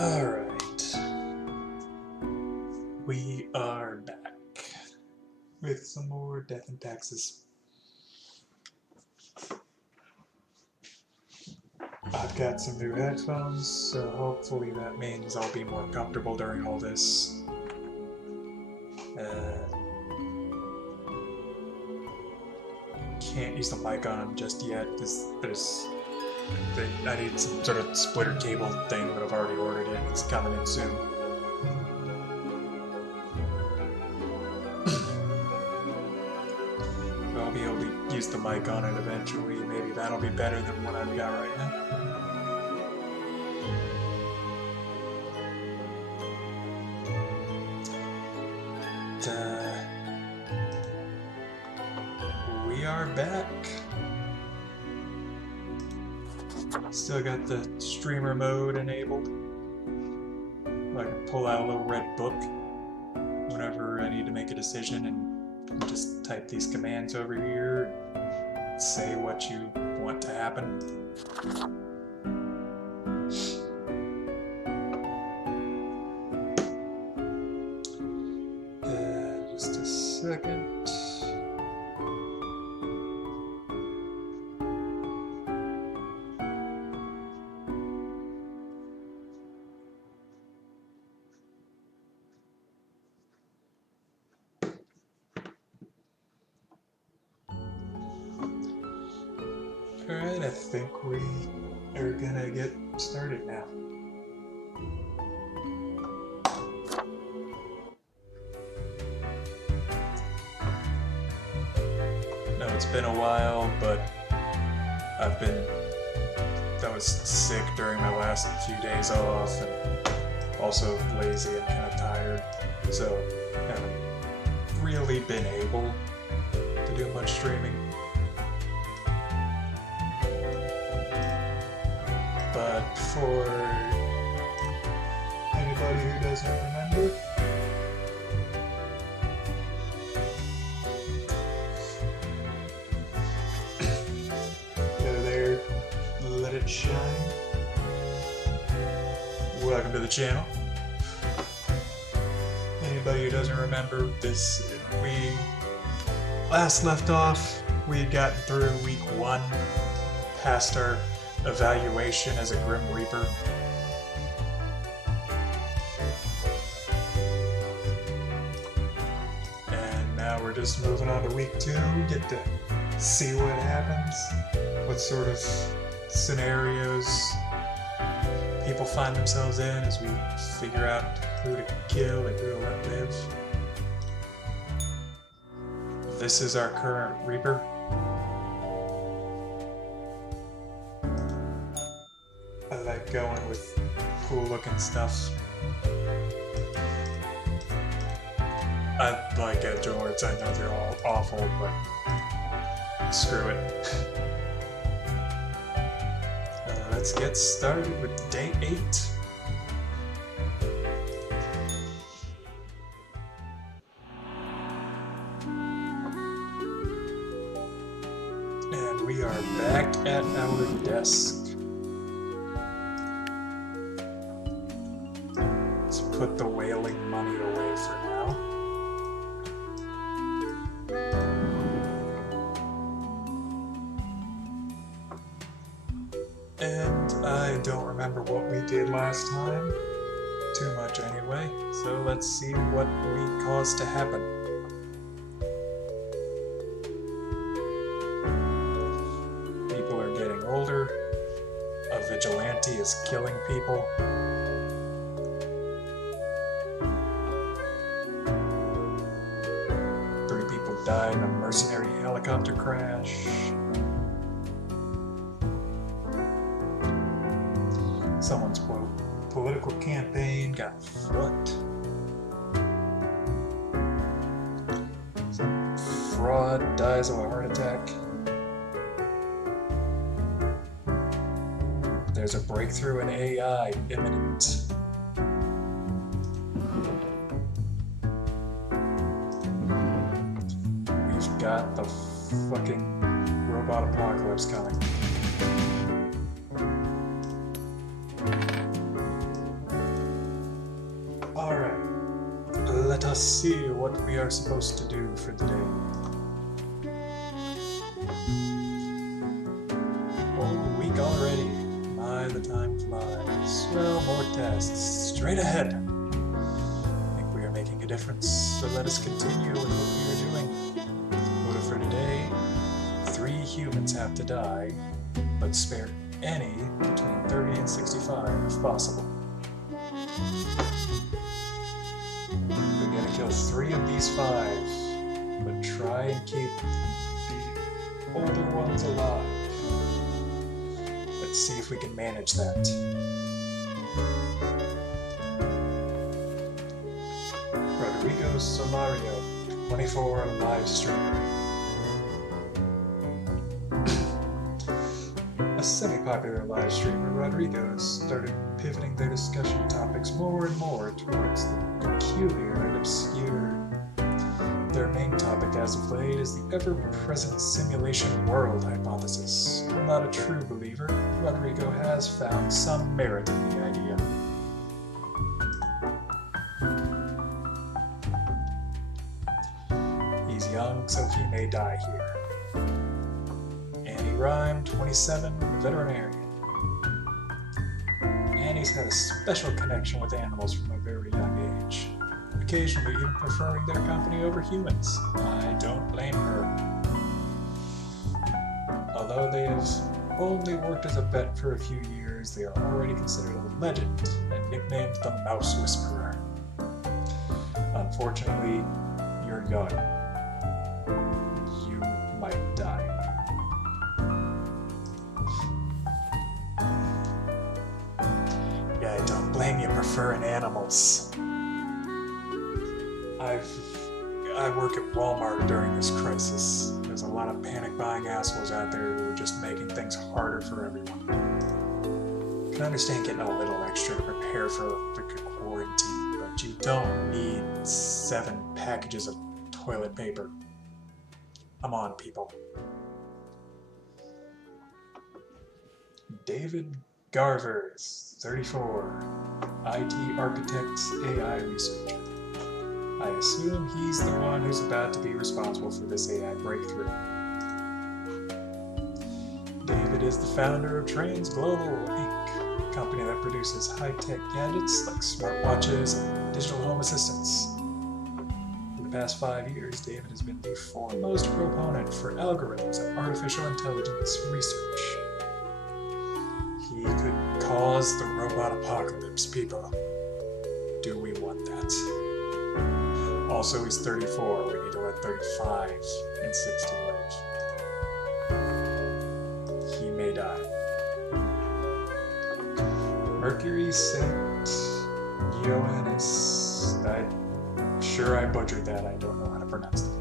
Alright. We are back with some more Death and Taxes. I've got some new headphones, so hopefully that means I'll be more comfortable during all this. Can't use the mic on them just yet, because I need some sort of splitter cable thing, but I've already ordered it. It's coming in soon. I'll be able to use the mic on it eventually. Maybe that'll be better than what I've got right now. We are back. Still got the streamer mode enabled. I can pull out a little red book whenever I need to make a decision and just type these commands over here and say what you want to happen. Just a second. Alright, I think we are gonna get started now. No, it's been a while, but I was sick during my last few days off, and also lazy and kind of tired, so I haven't really been able to do much streaming. But for anybody who doesn't remember, go there, let it shine. Welcome to the channel. Anybody who doesn't remember this, we last left off, we had gotten through week 1, past our evaluation as a Grim Reaper. And now we're just moving on to week 2, get to see what happens, what sort of scenarios people find themselves in as we figure out who to kill and who to let live. This is our current Reaper. I like going with cool looking stuff. I like Edge Lords, I know they're all awful, but screw it. Let's get started with day 8. And we are back at our desk. Let's put the whaling money away for now. And I don't remember what we did last time. Too much anyway. So let's see what we caused to happen. People are getting older. A vigilante is killing people. Died in a mercenary helicopter crash. Someone's political campaign got fucked. Some fraud dies of a heart attack. There's a breakthrough in AI imminent. Got the fucking robot apocalypse coming. us see what we are supposed to do for the day. Oh, a week already. My, the time flies. Well, more tests. Straight ahead. I think we are making a difference, so let us continue with what we are doing. Quota for today: 3 humans have to die, but spare any between 30 and 65 if possible. We gotta kill 3 of these 5, but try and keep the older ones alive. Let's see if we can manage that. Rodrigo Solario, 24, live streamer. A semi-popular live streamer, Rodrigo started pivoting their discussion topics more and more towards the peculiar and obscure. Their main topic as of late is the ever-present simulation world hypothesis. While not a true believer, Rodrigo has found some merit in the idea. He's young, so he may die here. Annie Rhyme, 27, veterinarian. Annie's had a special connection with animals from a very young age, occasionally even preferring their company over humans. I don't blame her. Although they have only worked as a vet for a few years, they are already considered a legend and nicknamed the Mouse Whisperer. Unfortunately, you're young. You might die. Yeah, I don't blame you preferring animals. I work at Walmart during this crisis. There's a lot of panic buying assholes out there who are just making things harder for everyone. I can understand getting a little extra to prepare for the quarantine, but you don't need 7 packages of toilet paper. Come on, people. David Garvers, 34, IT architect, AI researcher. I assume he's the one who's about to be responsible for this AI breakthrough. David is the founder of Trains Global, Inc., a company that produces high-tech gadgets like smartwatches and digital home assistants. For the past 5 years, David has been the foremost proponent for algorithms and artificial intelligence research. He could cause the robot apocalypse, people. Do we want that? Also, he's 34. We need to let 35 and 60 live. He may die. Mercury St. Johannes. I'm sure I butchered that. I don't know how to pronounce it.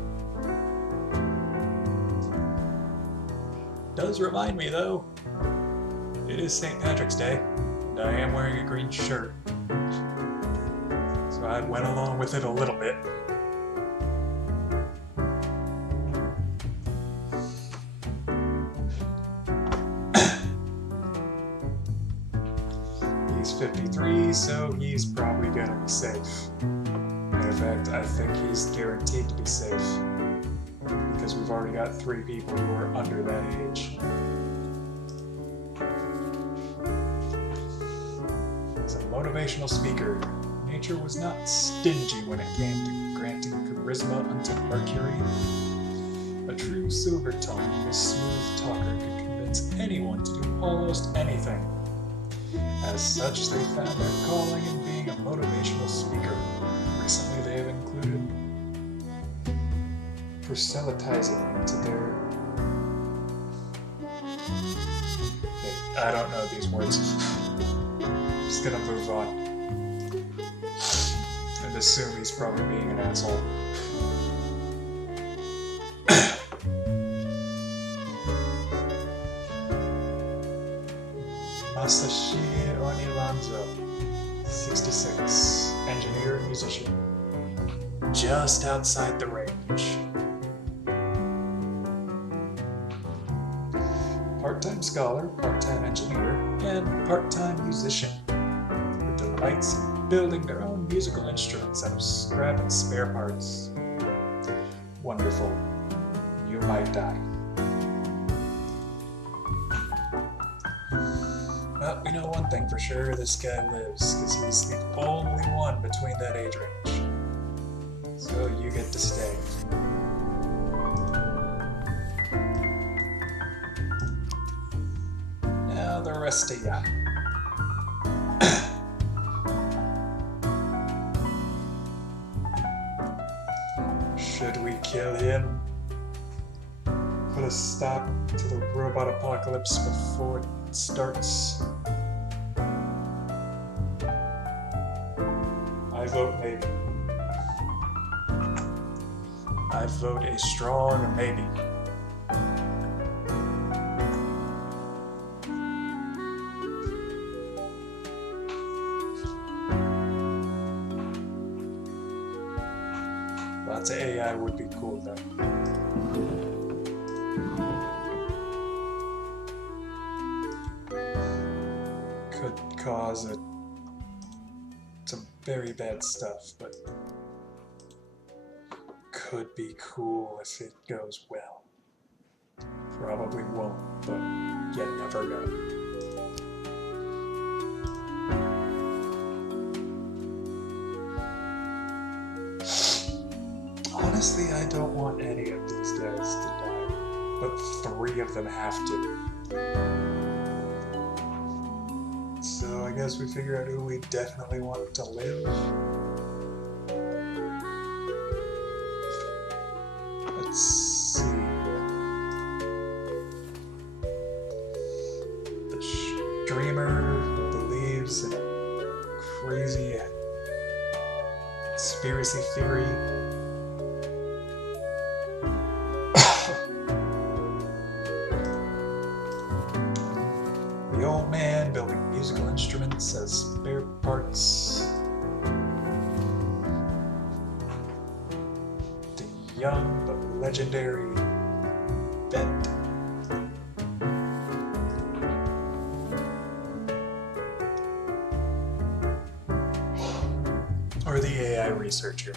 Does remind me, though. It is St. Patrick's Day, and I am wearing a green shirt. So I went along with it a little bit. He's 53, so he's probably gonna be safe. In fact, I think he's guaranteed to be safe, because we've already got 3 people who are under that age. As a motivational speaker, nature was not stingy when it came to granting charisma unto Mercury. A true silver tongue, this smooth talker could convince anyone to do almost anything. As such, they found their calling in being a motivational speaker. Recently, they have included proselytizing into their... Okay, I don't know these words. I'm just gonna move on. And assume he's probably being an asshole. Masashi Onilanzo, 66, engineer and musician. Just outside the range. Part-time scholar, part-time engineer, and part-time musician, who delights in building their own musical instruments out of scrap and spare parts. Wonderful. You might die. Well, we know one thing for sure, this guy lives, because he's the only one between that age range. So you get to stay. Now the rest of ya. Should we kill him? Put a stop to the robot apocalypse before it starts? I vote maybe. I vote a strong maybe. Lots of AI would be cool though. Could cause some very bad stuff, but could be cool if it goes well. Probably won't, but you never know. Honestly, I don't want any of these guys to die, but 3 of them have to. So I guess we figure out who we definitely want to live. Let's see. The streamer who believes in a crazy conspiracy theory. The old man building musical instruments as spare parts. The young but legendary vet. Or the AI researcher.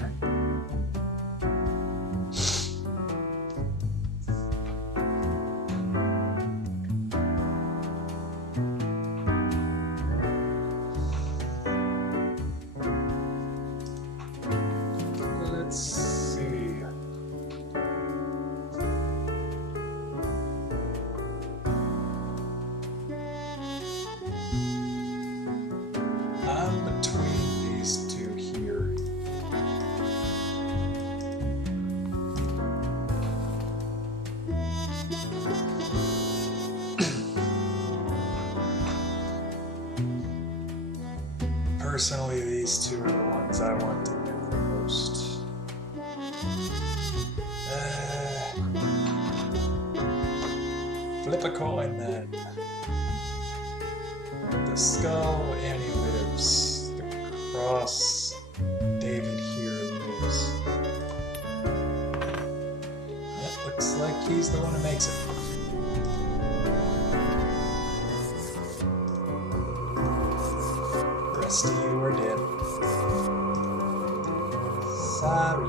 Let's see. I'm between these two here. Personally, these two are the ones I want to live the most. Flip a coin then. The skull, Annie lives. The cross, David here lives. That looks like he's the one who makes it. The rest of you are dead. Sorry.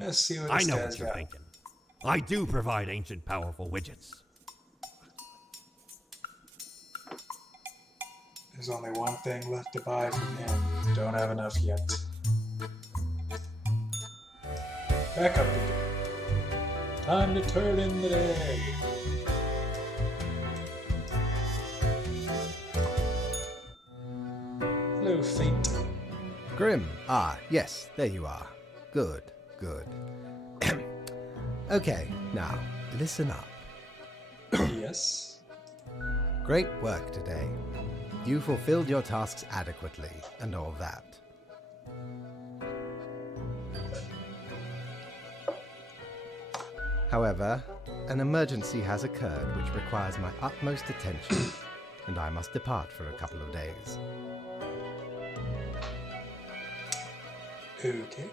Let's see what I this know guy's what you're got. thinking. I do provide ancient powerful widgets. There's only one thing left to buy from him. Don't have enough yet. Back up again. Time to turn in the day. Hello, Fate. Grim. Ah, yes, there you are. Good, good. Okay, now, listen up. Yes? Great work today. You fulfilled your tasks adequately, and all that. However, an emergency has occurred which requires my utmost attention, and I must depart for a couple of days. Okay.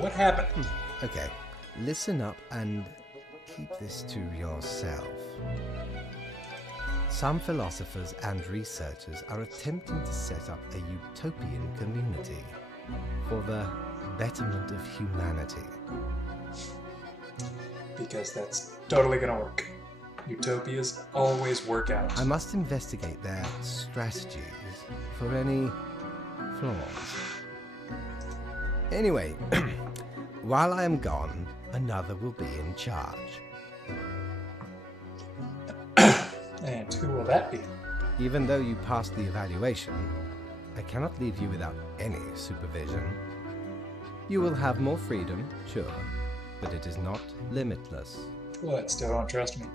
What happened? Okay, listen up and keep this to yourself. Some philosophers and researchers are attempting to set up a utopian community for the betterment of humanity. Because that's totally gonna work. Utopias always work out. I must investigate their strategies for any flaws. Anyway, while I am gone, another will be in charge. And who will that be? Even though you passed the evaluation, I cannot leave you without any supervision. You will have more freedom, sure, but it is not limitless. What, still don't trust me?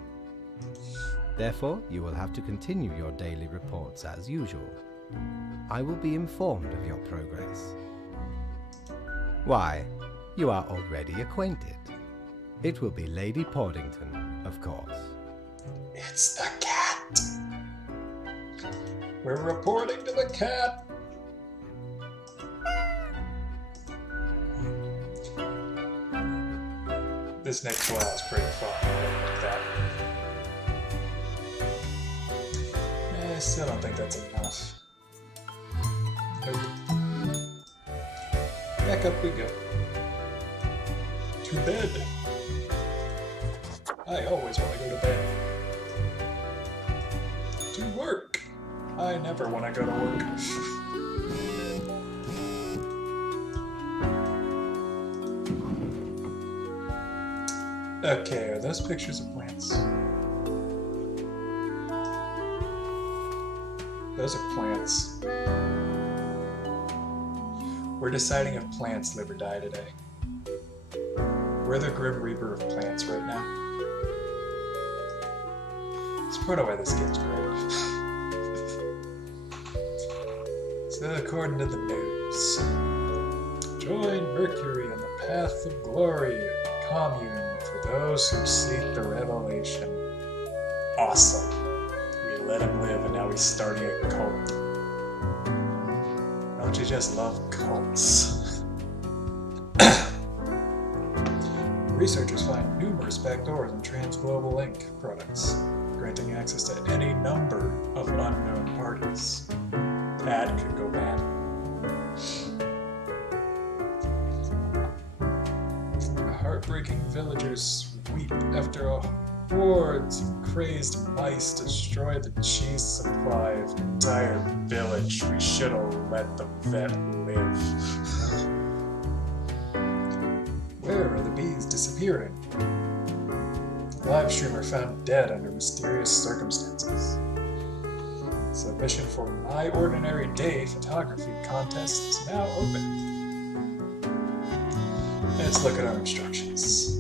Therefore, you will have to continue your daily reports as usual. I will be informed of your progress. Why, you are already acquainted. It will be Lady Portington, of course. It's the cat! We're reporting to the cat! This next while is pretty fun. Like that. I still don't think that's enough. Nope. Back up we go. To bed. I always want to go to bed. To work. I never want to go to work. Okay, are those pictures of plants? Those are plants. We're deciding if plants live or die today. We're the Grim Reaper of plants right now. It's part of why this game's great. So according to the news, join Mercury on the path of glory, a commune for those who seek the revelation. Awesome. We let him live and now he's starting a cult. Don't you just love cults? Researchers find numerous backdoors in Transglobal Inc. products, granting access to any number of unknown parties. That could go bad. Heartbreaking villagers weep after hordes of crazed mice destroy the cheese supply of an entire village. We should have let the vet live. Where are the bees disappearing? Live streamer found dead under mysterious circumstances. Submission for My Ordinary Day photography contest is now open. Let's look at our instructions.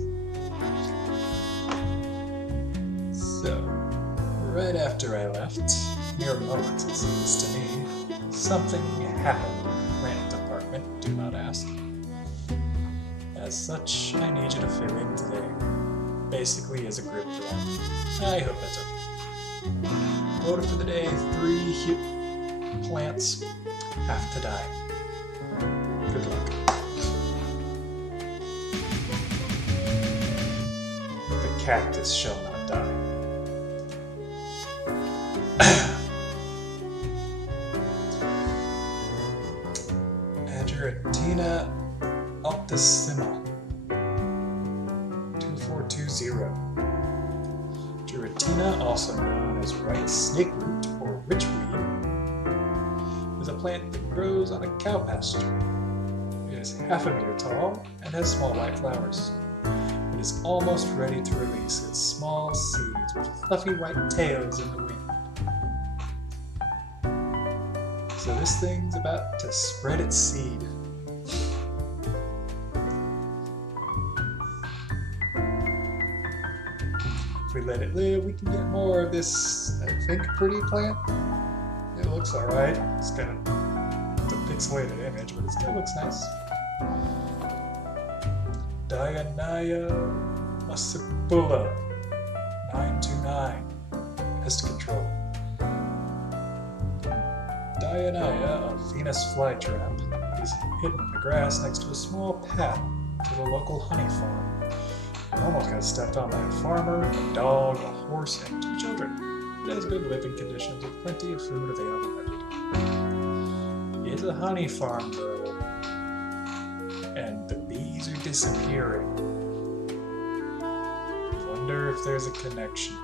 So, right after I left, mere moments it seems to me, something happened in the plant department, do not ask. As such, I need you to fill in today. Basically as a group plan. I hope that's okay. Quota for the day, 3 plants have to die. Good luck. The cactus shall not die. Ageratina altissima 2420. Giratina, also known as white snakeroot or witchweed, is a plant that grows on a cow pasture. It is half a meter tall and has small white flowers. It is almost ready to release its small seeds with fluffy white tails in the wind. So this thing's about to spread its seed. If we let it live, we can get more of this, I think, pretty plant. It looks alright. It's kind of a pixelated image, but it still looks nice. Dianaya Massipula 929. Pest control. Dianaya, a Venus flytrap, is hidden in the grass next to a small path to the local honey farm. I almost got stepped on by a farmer, a dog, a horse, and 2 children. It has good living conditions with plenty of food available every day. It's a honey farm, though, and the bees are disappearing. Wonder if there's a connection.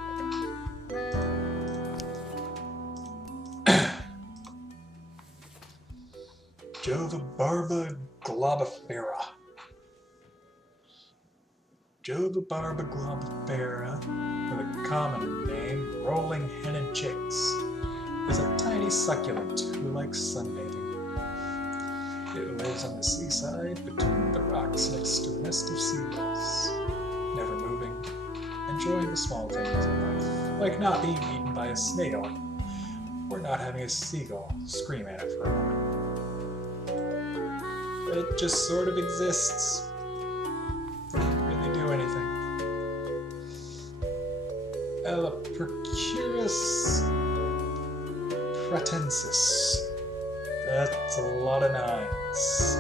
Jovabarba globifera. Jovabarba globifera, with a common name, rolling hen and chicks, is a tiny succulent who likes sunbathing. It lives on the seaside between the rocks next to a nest of seagulls, never moving, enjoying the small things in life, like not being eaten by a snail, or not having a seagull scream at it for a moment. It just sort of exists. Doesn't really do anything. Elapercurus pratensis. That's a lot of 9s.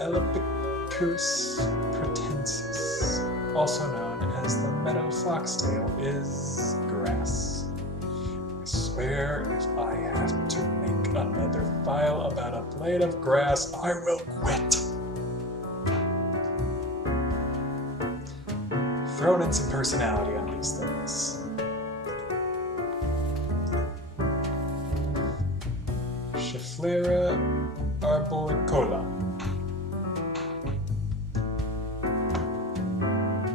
Elapercurus pratensis, also known as the meadow foxtail, is grass. I swear if I have to make another file about a blade of grass, I will quit. Thrown in some personality on these things. Schefflera arboricola.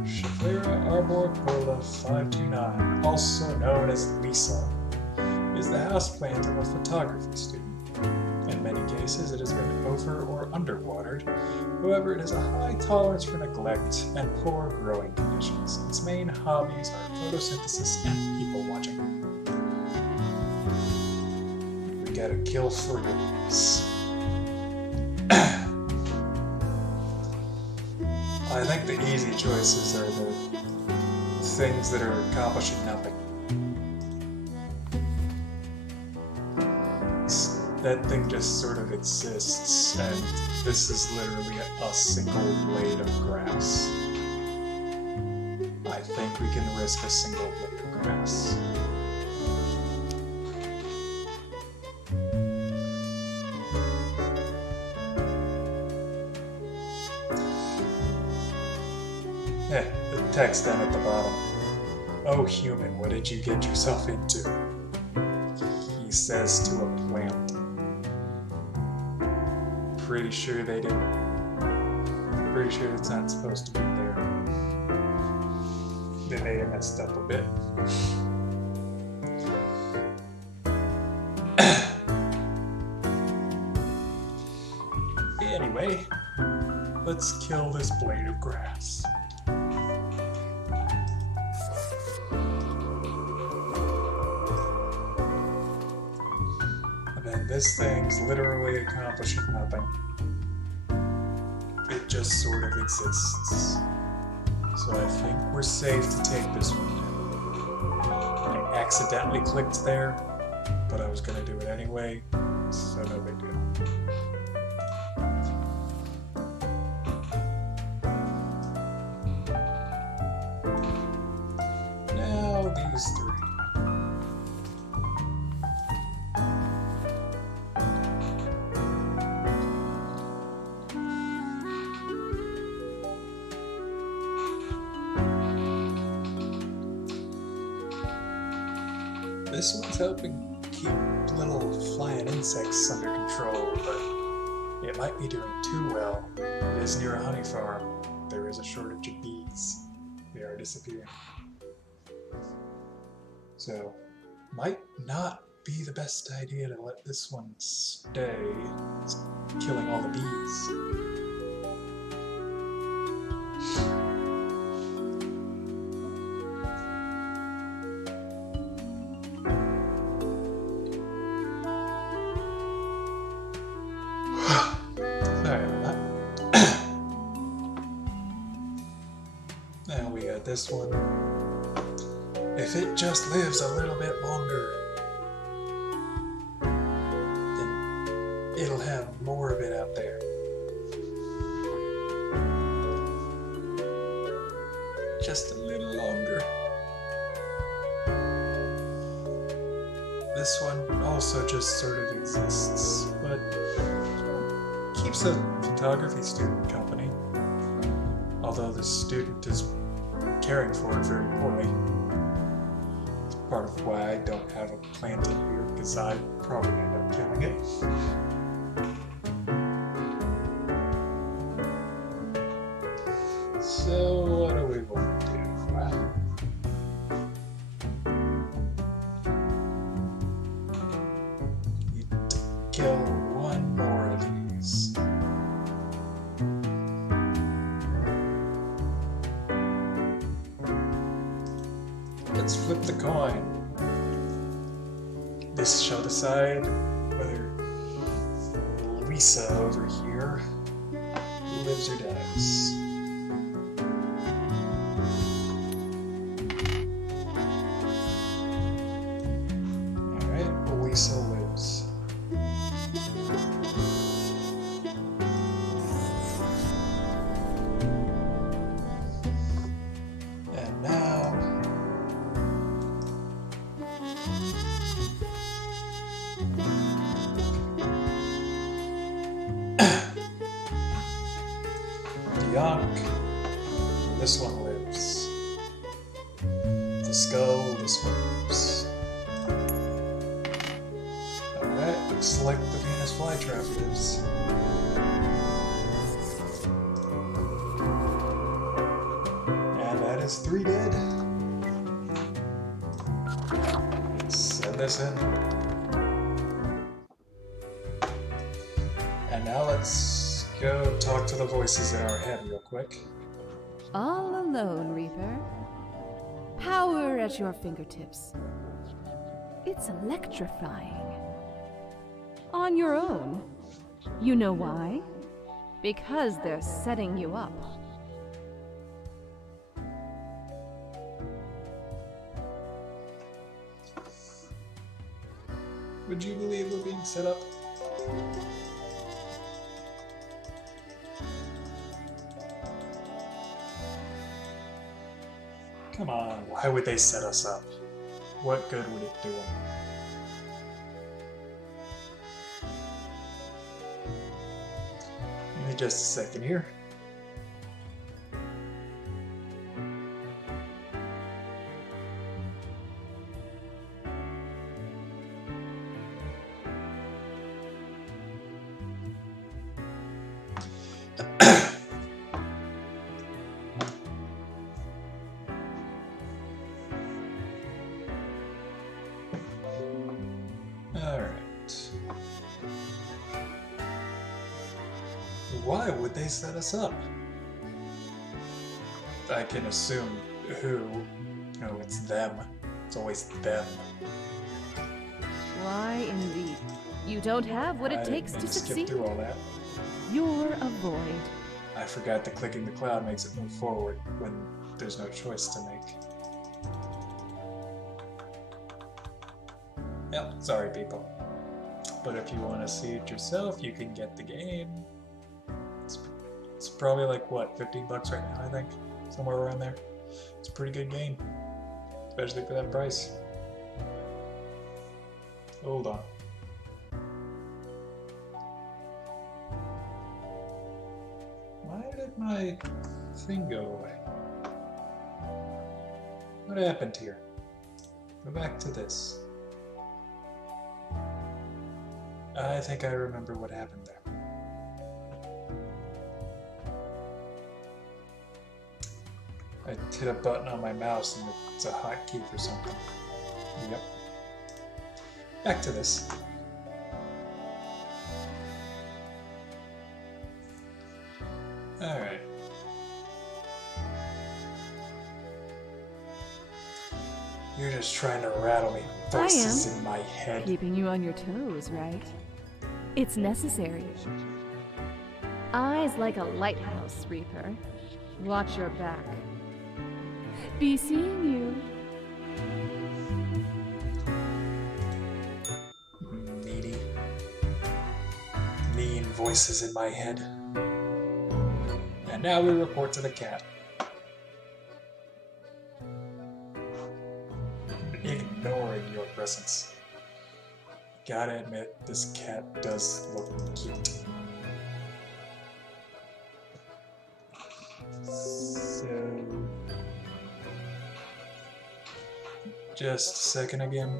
Schefflera arboricola 529, also known as Lisa, is the houseplant of a photography student. In many cases, it has been over or underwatered. However, it has a high tolerance for neglect and poor growing conditions. Its main hobbies are photosynthesis and people watching. We got a kill for yours. I think the easy choices are the things that are accomplishing nothing. That thing just sort of exists, and this is literally a single blade of grass. I think we can risk a single blade of grass. The text down at the bottom. Oh human, what did you get yourself into? He says to a plant. Pretty sure they didn't. Pretty sure it's not supposed to be there. They may have messed up a bit. Anyway, let's kill this blade of grass. This thing's literally accomplishing nothing. It just sort of exists. So I think we're safe to take this one down. I accidentally clicked there, but I was gonna do it anyway, so no big deal. Now these 3. This one's helping keep little flying insects under control, but it might be doing too well. It is near a honey farm. There is a shortage of bees. They are disappearing. So, might not be the best idea to let this one stay. It's killing all the bees. Now we got this one. If it just lives a little bit longer, then it'll have more of it out there. just a little longer. This one also just sort of exists, but keeps a photography student company. Although the student is caring for it very poorly. It's part of why I don't have a plant in here, because I'd probably end up killing it. So what do we want to do? Need to kill one more of these. Let's flip the coin. This shall decide whether Lisa over here lives or dies. Alright, Lisa lives. And now Yonk, this one lives. The skull, this one lives. Alright, looks like the Venus flytrap lives. And that is 3 dead. Send this in. And now let's go talk to the voices in our head real quick. All alone, Reaper. Power at your fingertips. It's electrifying. On your own. You know why? Because they're setting you up. Would you believe we're being set up? Come on, why would they set us up? What good would it do them? Give me just a second here. Why would they set us up? I can assume who. No, it's them. It's always them. Why, indeed. You don't have what it takes to skip succeed. through all that. You're a void. I forgot that clicking the cloud makes it move forward when there's no choice to make. Yep, sorry people. But if you want to see it yourself, you can get the game. It's probably like, what, 15 bucks right now, I think? Somewhere around there. It's a pretty good game. Especially for that price. Hold on. Why did my thing go away? What happened here? Go back to this. I think I remember what happened there. I hit a button on my mouse and it's a hotkey for something. Yep. Back to this. Alright. You're just trying to rattle me. Voices in my head. Keeping you on your toes, right? It's necessary. Eyes like a lighthouse, Reaper. Watch your back. Be seeing you. Needy. Mean voices in my head. And now we report to the cat. fluorescence. Gotta admit, this cat does look cute. So... just a second again.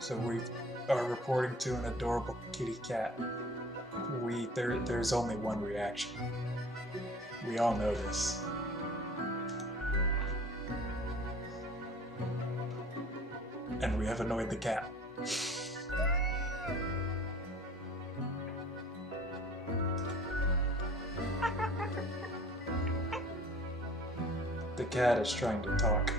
So we are reporting to an adorable kitty cat. There's only one reaction. We all know this. And we have annoyed the cat. The cat is trying to talk.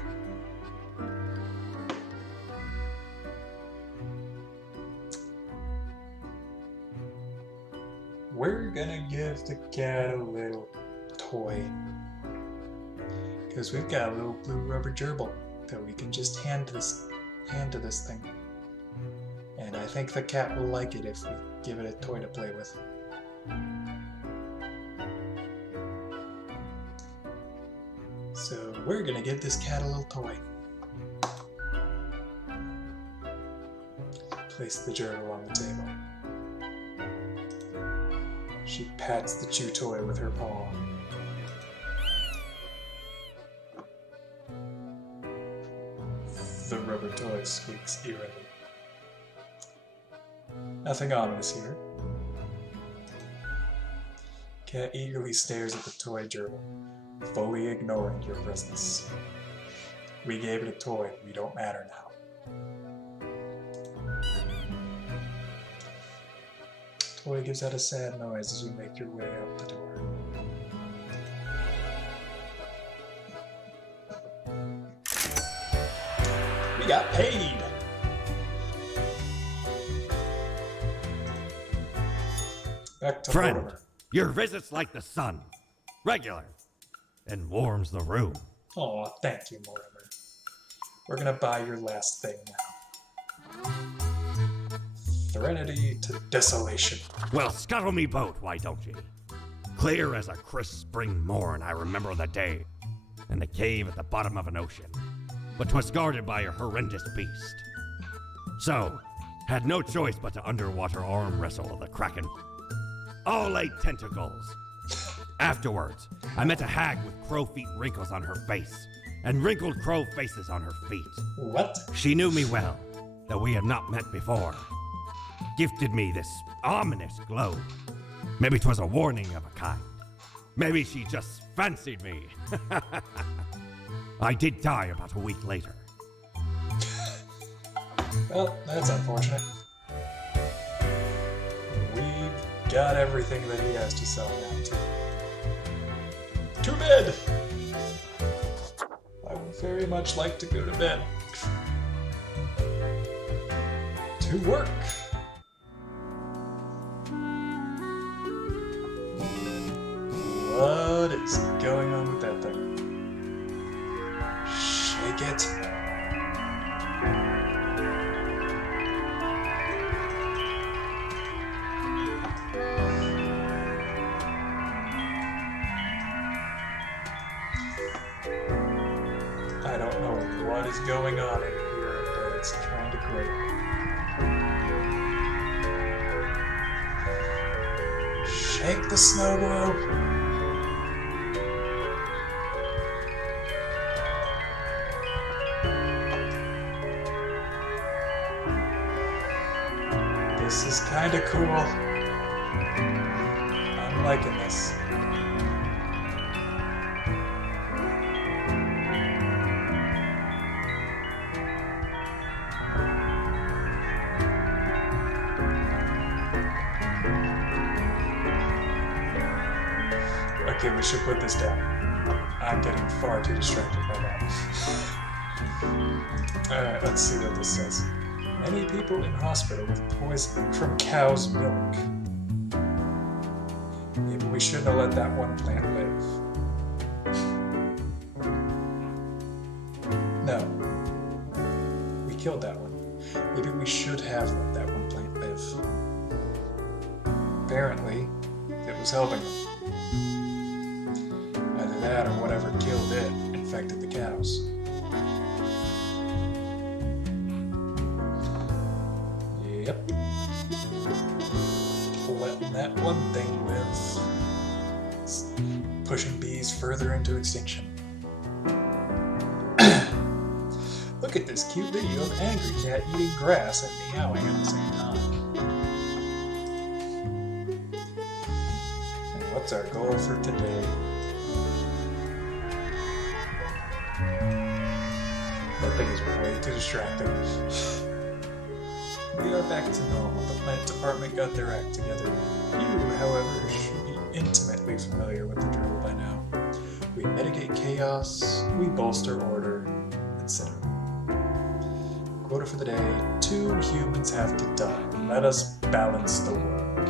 We're gonna give the cat a little toy. Because we've got a little blue rubber gerbil that we can just hand to this thing. And I think the cat will like it if we give it a toy to play with. So we're gonna give this cat a little toy. Place the gerbil on the table. She pats the chew toy with her paw. The rubber toy squeaks eerily. Nothing ominous here. Cat eagerly stares at the toy gerbil, fully ignoring your presence. We gave it a toy, we don't matter now. Toy gives out a sad noise as you make your way out the door. We got paid! Back to Friend, Mortimer. your visit's like the sun. Regular. And warms the room. Aw, thank you, Mortimer. We're gonna buy your last thing now. Serenity to desolation. Well, scuttle me boat, why don't ye? Clear as a crisp spring morn, I remember the day, and the cave at the bottom of an ocean, but 'twas guarded by a horrendous beast. So, had no choice but to underwater arm wrestle the kraken. All 8 tentacles. Afterwards, I met a hag with crow feet wrinkles on her face, and wrinkled crow faces on her feet. What? She knew me well, though we had not met before. Gifted me this ominous glow. Maybe 'twas a warning of a kind. Maybe she just fancied me. I did die about a week later. Well, that's unfortunate. We've got everything that he has to sell now, too. To bed! I would very much like to go to bed. To work! What is going on with that thing? Shake it. I don't know what is going on in here, but it's kind of great. Shake the snow globe. This is kind of cool. I'm liking this. Okay, we should put this down. I'm getting far too distracted by that. Alright, let's see what this says. Many people in hospital with poisoning from cow's milk. Maybe we shouldn't have let that one plant live. No. We killed that one. Maybe we should have let that one plant live. Apparently, it was helping them. Either that or whatever killed it infected the cows. Yep. Letting that one thing live. It's pushing bees further into extinction. Look at this cute video of Angry Cat eating grass and meowing at the same time. And what's our goal for today? That thing is way too distracting. We are back to normal. The plant department got their act together. You, however, should be intimately familiar with the drill by now. We mitigate chaos, we bolster order, etc. Quota for the day: 2 humans have to die. Let us balance the world.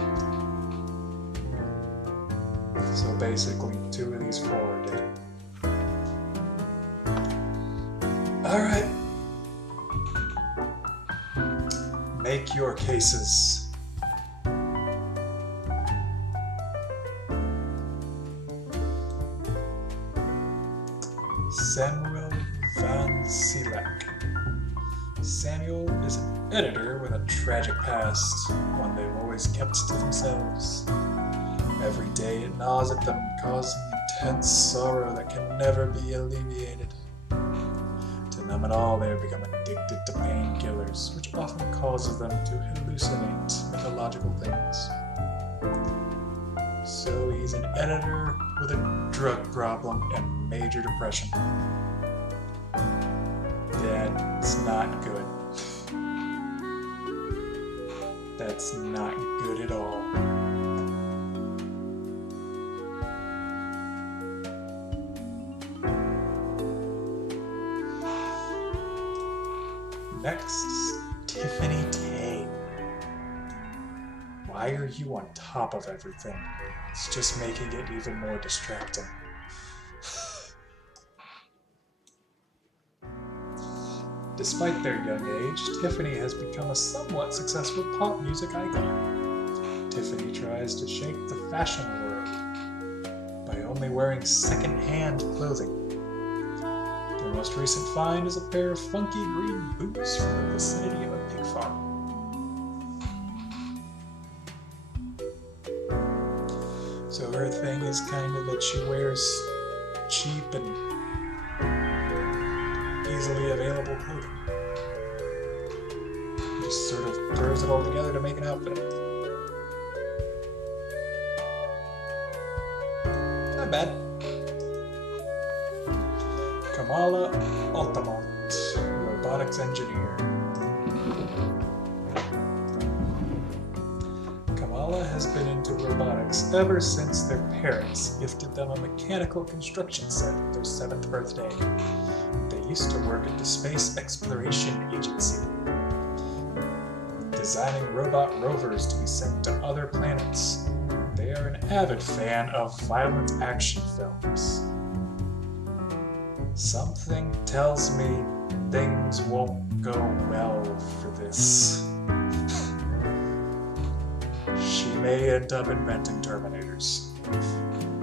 So basically, 2 of these 4 are dead. Alright. Make your cases. Samuel van Silak. Samuel is an editor with a tragic past, one they've always kept to themselves. Every day it gnaws at them, causing intense sorrow that can never be alleviated. To numb it all, they have become addicted to painkillers, which often causes them to hallucinate mythological things. So he's an editor with a drug problem and major depression. That's not good. That's not good at all. Next, Tiffany Tay. Why are you on top of everything? It's just making it even more distracting. Despite their young age, Tiffany has become a somewhat successful pop music icon. Tiffany tries to shake the fashion world by only wearing second-hand clothing. Their most recent find is a pair of funky green boots from the vicinity of a pig farm. So her thing is kind of that she wears cheap and easily available clothing. Just sort of throws it all together to make an outfit. Not bad. Kamala Altamont, robotics engineer. Kamala has been into robotics ever since their parents gifted them a mechanical construction set for their 7th birthday. They used to work at the Space Exploration Agency, designing robot rovers to be sent to other planets. They are an avid fan of violent action films. Something tells me things won't go well for this. She may end up inventing Terminators.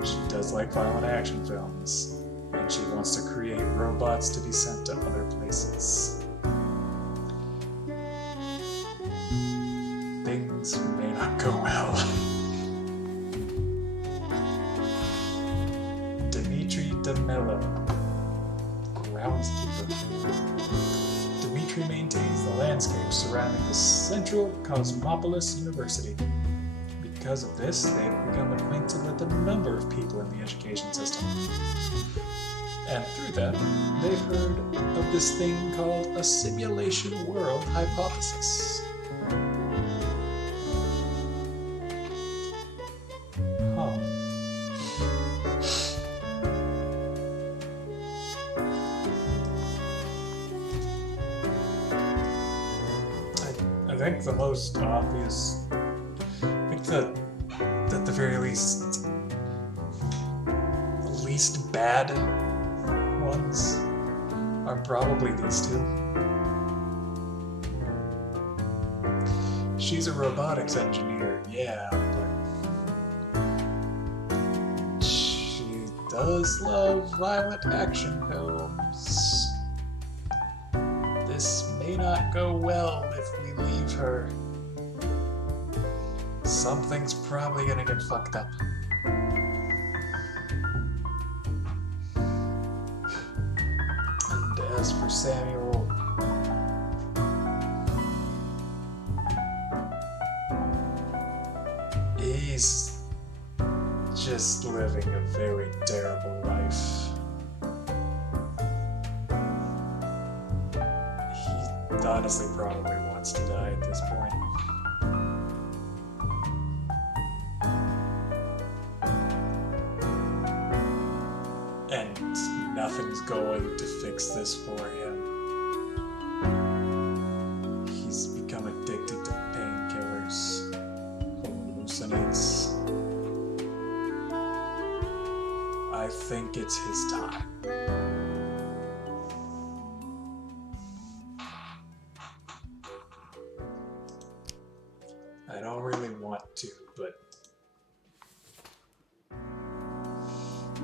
She does like violent action films, and she wants to create robots to be sent to other places. Things may not go well. Dimitri DeMello, groundskeeper. Dimitri maintains the landscape surrounding the Central Cosmopolis University. Because of this, they have become acquainted with a number of people in the education system. And through that, they've heard of this thing called a simulation world hypothesis. Huh. think the most obvious, I think the, at the very least, the least bad ones are probably these two. She's a robotics engineer, yeah, but she does love violent action films. This may not go well if we leave her. Something's probably gonna get fucked up. And as for Samuel, he's just living a very terrible life. He honestly probably wants to die at this point. And nothing's going to fix this for him. He's become addicted to painkillers, hallucinates. I think it's his time. I don't really want to, but I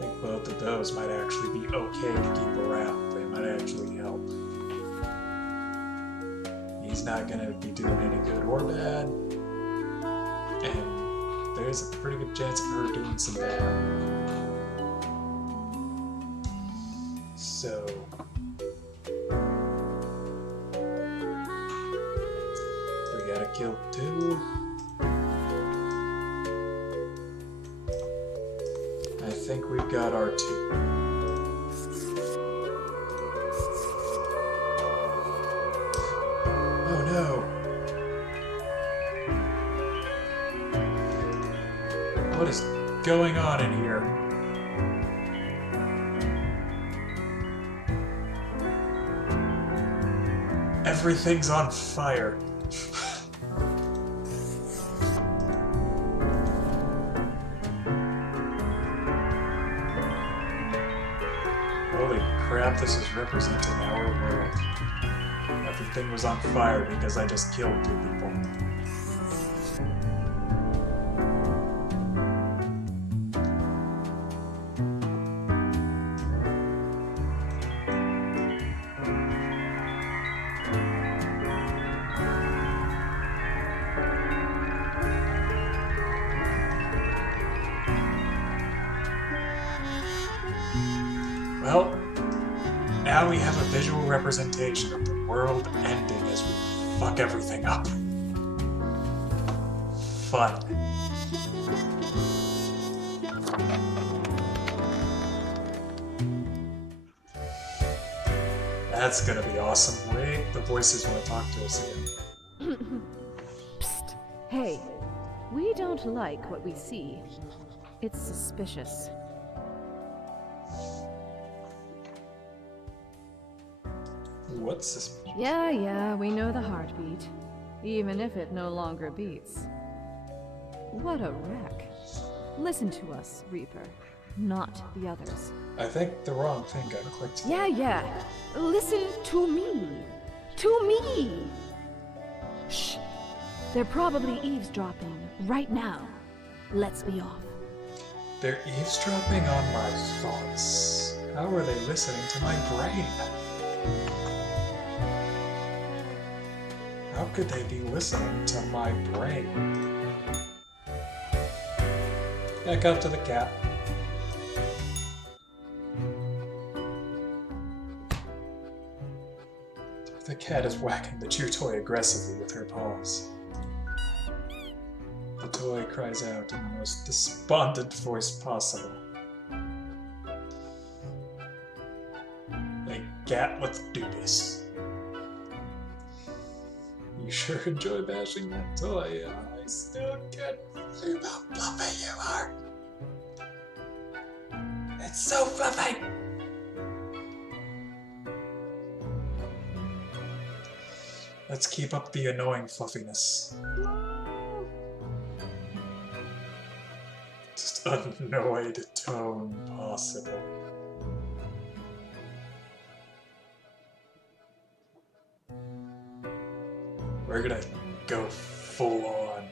think both of those might actually be okay to keep around. They might actually help. He's not gonna be doing any good or bad, and there's a pretty good chance of her doing some bad. So we gotta kill two. I think we've got our two. Oh no! What is going on in here? Everything's on fire. Holy crap, this is representing our world. Everything was on fire because I just killed two people. Well, now we have a visual representation of the world ending as we fuck everything up. Fun. That's gonna be awesome. Wait, the voices want to talk to us again. Psst. Hey, we don't like what we see. It's suspicious. What's this? Yeah, we know the heartbeat. Even if it no longer beats. What a wreck. Listen to us, Reaper. Not the others. I think the wrong thing got clicked. Yeah. Listen to me. To me! Shh. They're probably eavesdropping right now. Let's be off. They're eavesdropping on my thoughts. How are they listening to my brain? How could they be listening to my brain? Back up to the cat. The cat is whacking the chew toy aggressively with her paws. The toy cries out in the most despondent voice possible. Hey, cat, let's do this. You sure enjoy bashing that toy. I still can't believe how fluffy you are. It's so fluffy! Let's keep up the annoying fluffiness. Just annoyed tone possible. We're gonna go full on.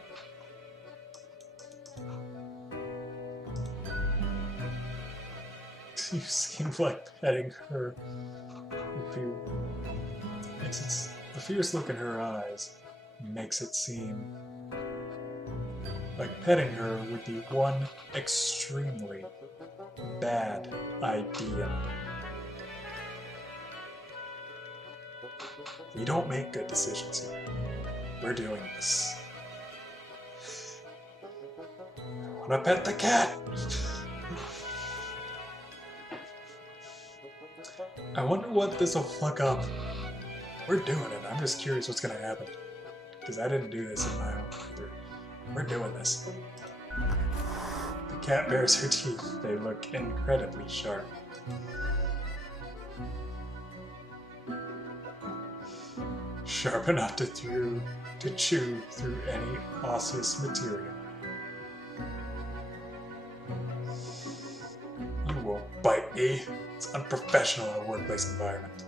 You seem like petting her. If you, it's the fierce look in her eyes makes it seem like petting her would be one extremely bad idea. We don't make good decisions here. We're doing this. I wanna pet the cat! I wonder what this will fuck up. We're doing it. I'm just curious what's gonna happen. Because I didn't do this in my own either. We're doing this. The cat bares her teeth. They look incredibly sharp. Sharp enough to chew through any osseous material. You won't bite me. It's unprofessional in a workplace environment.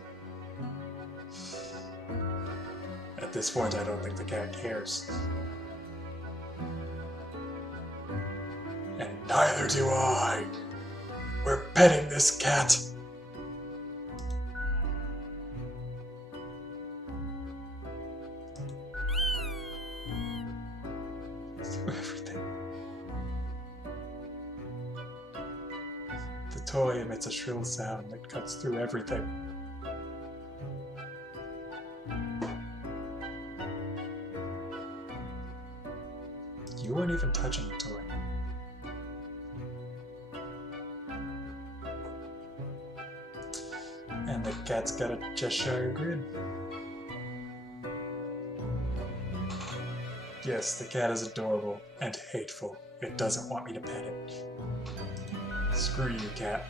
At this point, I don't think the cat cares. And neither do I. We're petting this cat. Through everything. The toy emits a shrill sound that cuts through everything. You weren't even touching the toy. And the cat's got a Cheshire grin. Yes, the cat is adorable and hateful. It doesn't want me to pet it. Screw you, cat.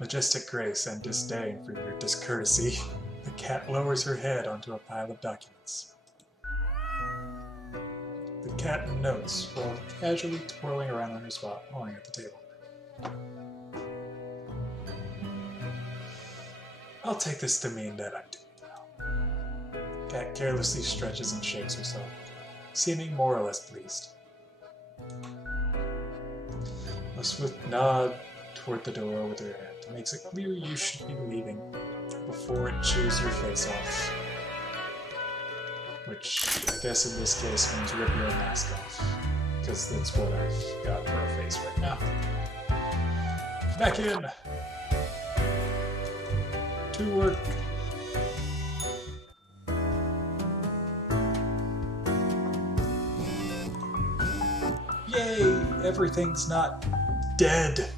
Majestic grace and disdain for your discourtesy, the cat lowers her head onto a pile of documents. The cat notes while casually twirling around on her spot, pawing at the table. I'll take this to mean that I'm doing well. Cat carelessly stretches and shakes herself, seeming more or less pleased. A swift nod toward the door with her hand makes it clear you should be leaving before it chews your face off. Which, I guess in this case, means rip your mask off. Because that's what I've got for a face right now. Back in! To work! Yay! Everything's not dead!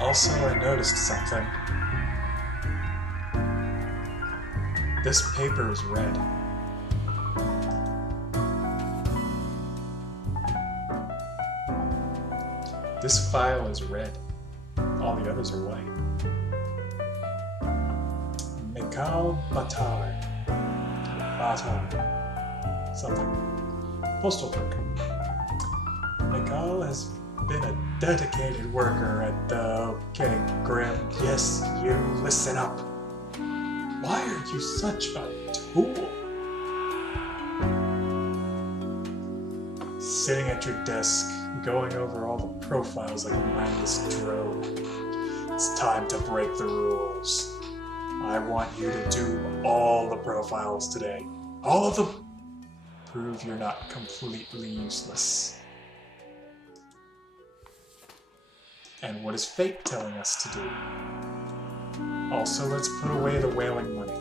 Also, I noticed something. This paper is red. This file is red. All the others are white. Mikhail Batar. Batar. Something. Postal clerk. Mikhail has been a dedicated worker at the... Okay, Grim. Yes, you listen up. Why are you such a tool? Sitting at your desk, going over all the profiles like a mindless drone. It's time to break the rules. I want you to do all the profiles today. All of them. Prove you're not completely useless. And what is fate telling us to do? Also, let's put away the whaling money.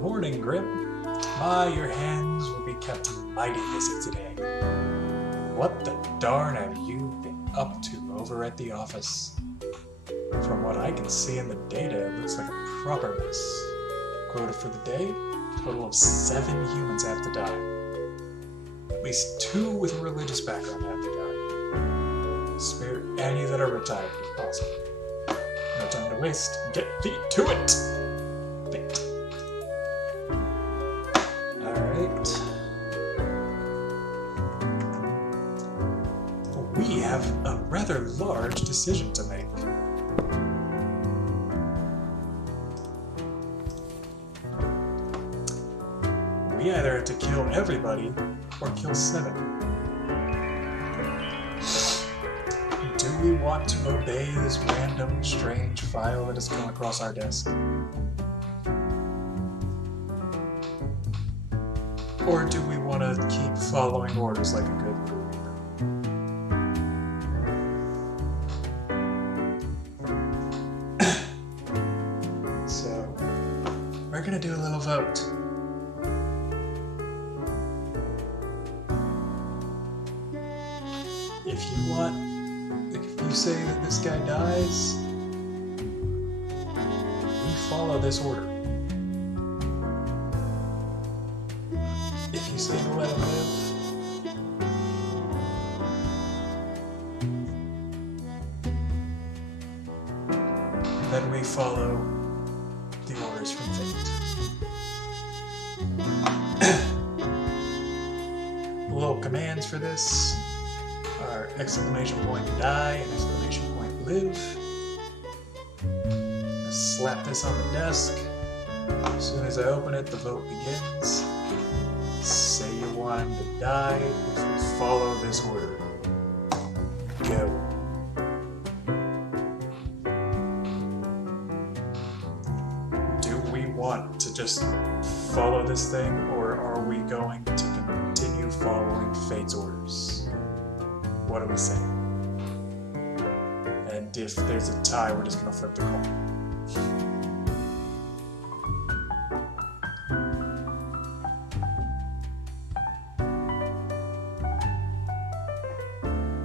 Morning, Grim. Your hands will be kept mighty busy today. What the darn have you been up to over at the office? From what I can see in the data, it looks like a proper mess. quota for the day. A total of 7 humans have to die. At least 2 with a religious background have to die. Spare any that are retired if possible. No time to waste. Get thee to it! Fate. Alright. We have a rather large decision to make. We either have to kill everybody or kill 7. Do we want to obey this random, strange file that has come across our desk? Or do we want to keep following orders like a good reader? So, we're gonna do a little vote. If you want, if you say that this guy dies, we follow this order. If you say to let him live, then we follow the orders from fate. Little commands for this are exclamation point die and exclamation point live. I slap this on the desk. As soon as I open it, the vote begins. Say you want him to die if we follow this order. Go. Do we want to just follow this thing, or are we going to continue following fate's orders? What do we say? And if there's a tie, we're just gonna flip the coin.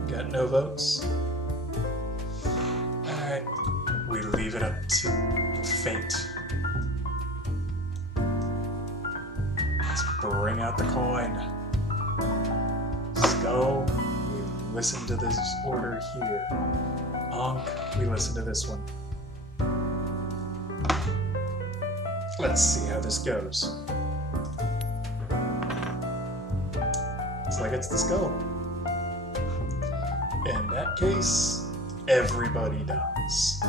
Got no votes? Alright, we leave it up to fate. Let's bring out the coin. Let's go. We listen to this order here. Honk, we listen to this one. Let's see how this goes. Looks like it's the skull. In that case, everybody dies.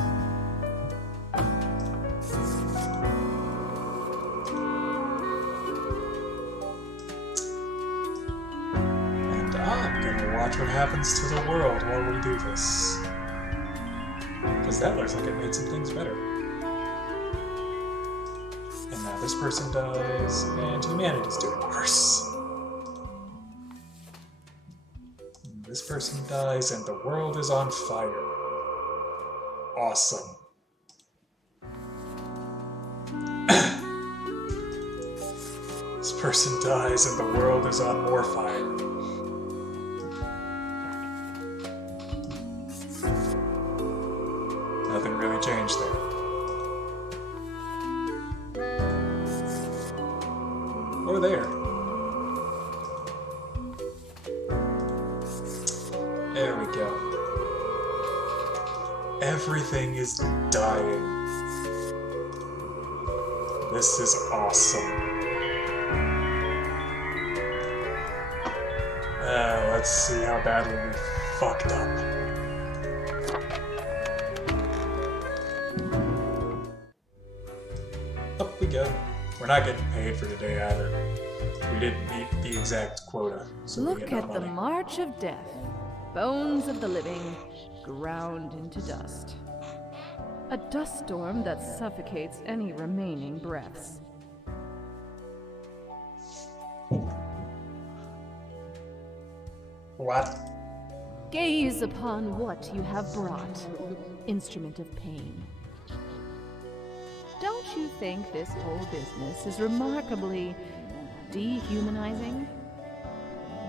And I'm gonna watch what happens to the world while we do this. Because that looks like it made some things better. And now this person dies, and humanity's doing worse. This person dies and the world is on fire. Awesome. This person dies and the world is on more fire. Nothing really changed there. Or there. There we go. Everything is dying. This is awesome. Let's see how badly we fucked up. Up we go. We're not getting paid for today either. We didn't meet the exact quota, so we Look get no at the money. march of death. Bones of the living, ground into dust. A dust storm that suffocates any remaining breaths. What? Gaze upon what you have brought, instrument of pain. Don't you think this whole business is remarkably dehumanizing?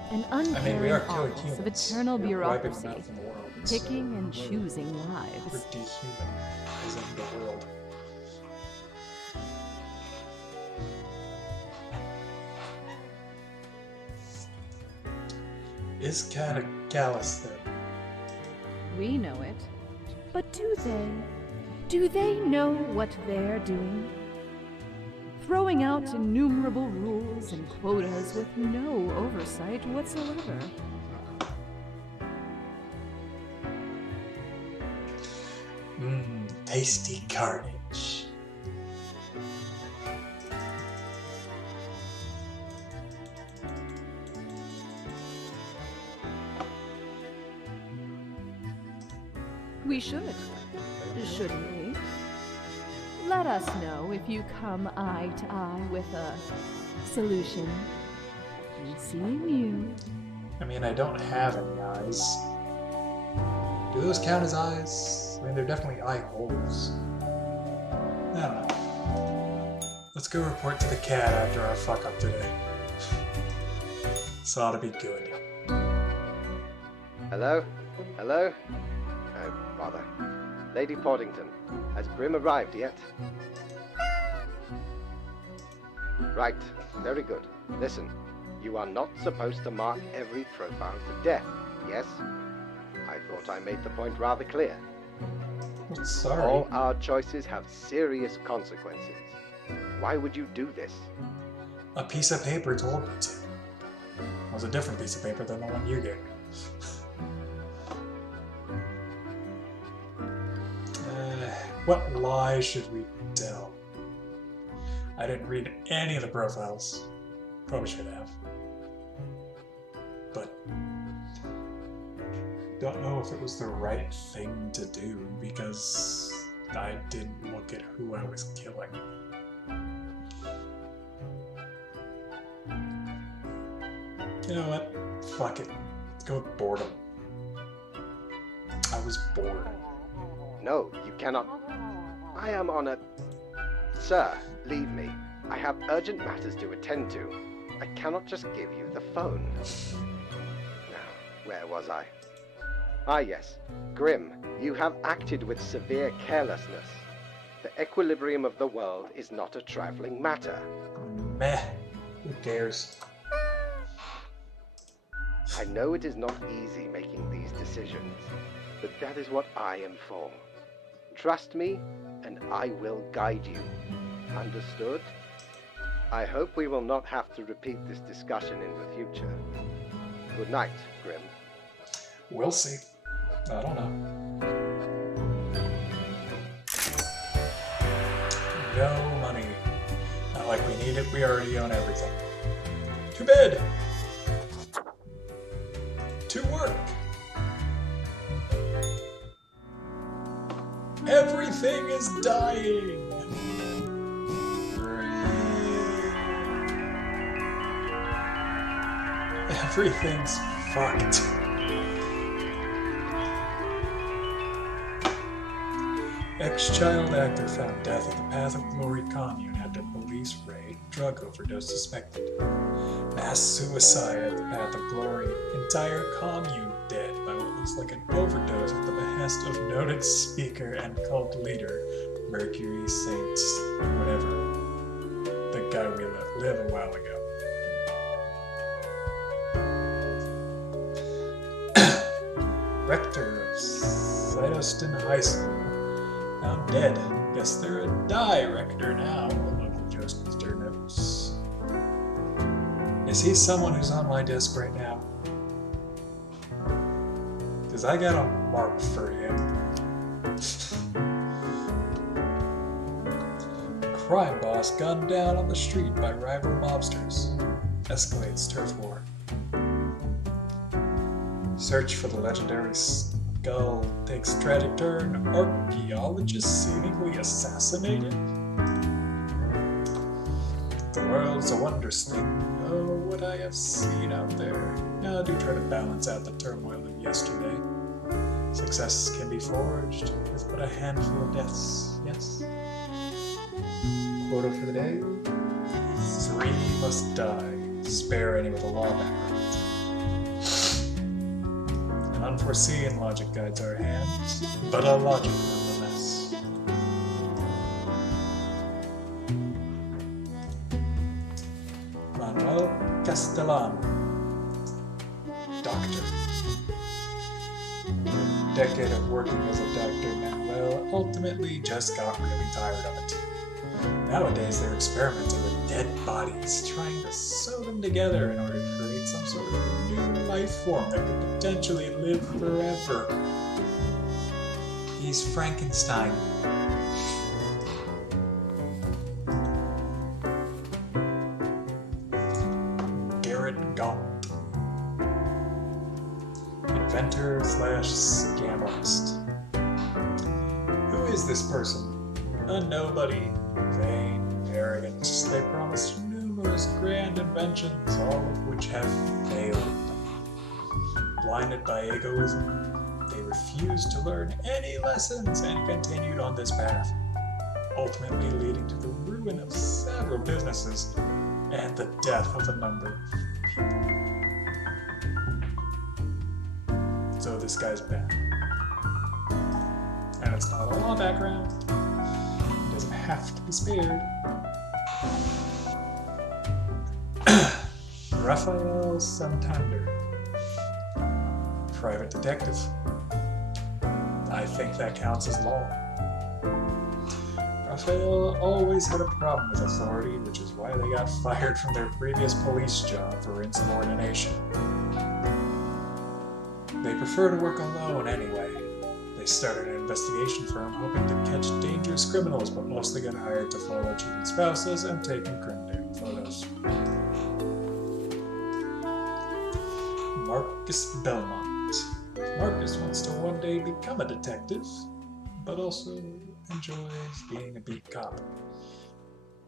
An I mean, we are uncaring killing office humans. of eternal We're wiping bureaucracy, them out from the world. So picking and choosing we're lives. dehumanizing the world. is kind of callous, though. We know it. But do they? Do they know what they're doing? Throwing out innumerable rules and quotas with no oversight whatsoever. Tasty carnage. We should, shouldn't we? Let us know if you come eye to eye with a solution. And seeing you. I mean, I don't have any eyes. Do those count as eyes? I mean, they're definitely eye holes. I don't know. Let's go report to the cat after our fuck up today. This ought to be good. Hello? Hello? Oh, bother. Lady Portington, has Grim arrived yet? Right, very good. Listen, you are not supposed to mark every profile to death, yes? I thought I made the point rather clear. Sorry. All our choices have serious consequences. Why would you do this? A piece of paper told me to. It was a different piece of paper than the one you gave me. What lie should we tell? I didn't read any of the profiles. Probably should have. But don't know if it was the right thing to do because I didn't look at who I was killing. You know what? Fuck it. Let's go with boredom. I was bored. No, you cannot. I am on a... Sir, leave me. I have urgent matters to attend to. I cannot just give you the phone. Now, where was I? Ah, yes. Grim, you have acted with severe carelessness. The equilibrium of the world is not a trifling matter. Meh. Who cares? I know it is not easy making these decisions, but that is what I am for. Trust me, and I will guide you. Understood? I hope we will not have to repeat this discussion in the future. Good night, Grim. We'll see. I don't know. No money. Not like we need it, we already own everything. To bed! To work! Everything is dying! Everything's fucked. Ex-child actor found death at the Path of Glory commune after police raid. Drug overdose suspected. Mass suicide at the Path of Glory. Entire commune dead by what looks like an overdose at the behest of noted speaker and cult leader Mercury Saints, whatever. The guy we let live a while ago. Rector of Sidoston High School. Found dead. Guess they're a director now, the local Jokester knows. Is he someone who's on my desk right now? Because I got a mark for him. Crime boss gunned down on the street by rival mobsters. Escalates turf war. Search for the legendary skull takes tragic turn. Archaeologist seemingly assassinated. The world's a wondrous thing. Oh, what I have seen out there. Now I do try to balance out the turmoil of yesterday. Successes can be forged with but a handful of deaths. Yes. Quota for the day: 3 must die. Spare any with a law background. An unforeseen logic guides our hands, but a logic nonetheless. Manuel Castellano, doctor. decade of working as a doctor, Manuel ultimately just got really tired of it. Nowadays, they're experimenting with dead bodies, trying to sew them together in order to create some sort of new life form that could potentially live forever. He's Frankenstein. Garrett Gaunt. Inventor slash scam artist. Who is this person? A nobody. Vain, arrogant. They promised numerous grand inventions, all of which have failed. Blinded by egoism, they refused to learn any lessons and continued on this path, ultimately leading to the ruin of several businesses and the death of a number of people. So this guy's bad. And it's not a law background. He doesn't have to be spared. Rafael Santander. Private detective. I think that counts as law. Rafael always had a problem with authority, which is why they got fired from their previous police job for insubordination. They prefer to work alone anyway. They started an investigation firm hoping to catch dangerous criminals, but mostly got hired to follow cheating spouses and take incriminating photos. Marcus Belmont. Marcus wants to one day become a detective, but also enjoys being a beat cop.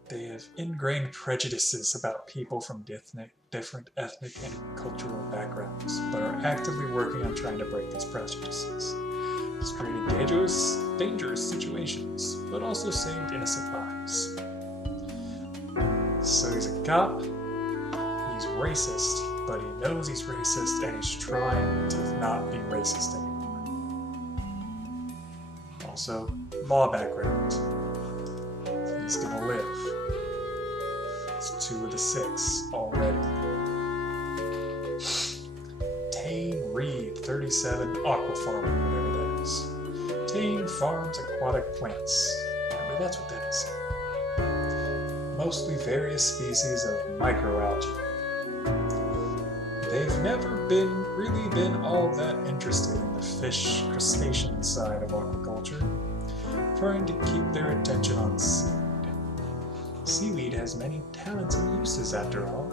They have ingrained prejudices about people from different ethnic and cultural backgrounds, but are actively working on trying to break these prejudices. It's created dangerous situations, but also saved innocent lives. So he's a cop, he's racist, but he knows he's racist and he's trying to not be racist anymore. Also, law background. He's gonna live. It's 2 of the 6 already. Tane Reed, 37, aqua farming, whatever that is. Tane farms aquatic plants. Apparently that's what that is. Mostly various species of microalgae. They've never really been all that interested in the fish, crustacean side of aquaculture, trying to keep their attention on seaweed. Seaweed has many talents and uses after all.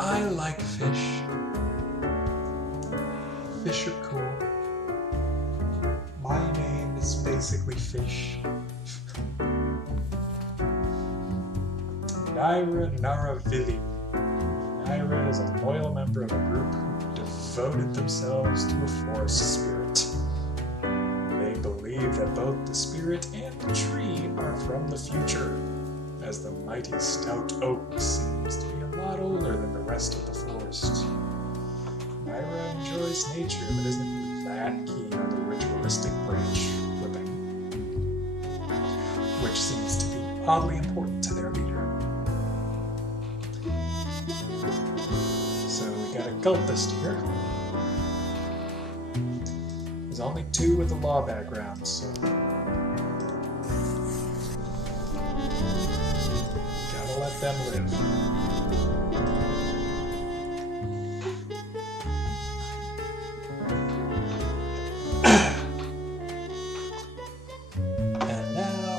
I like fish. Fish are cool. My name is basically Fish. Naira Naravilli. Naira is a loyal member of a group who devoted themselves to a forest spirit. They believe that both the spirit and the tree are from the future, as the mighty stout oak seems to be a lot older than the rest of the forest. Naira enjoys nature but isn't that keen on the ritualistic branch flipping, which seems to be oddly important to their leader. So we got a cultist here. There's only 2 with a law background, so gotta let them live. And now,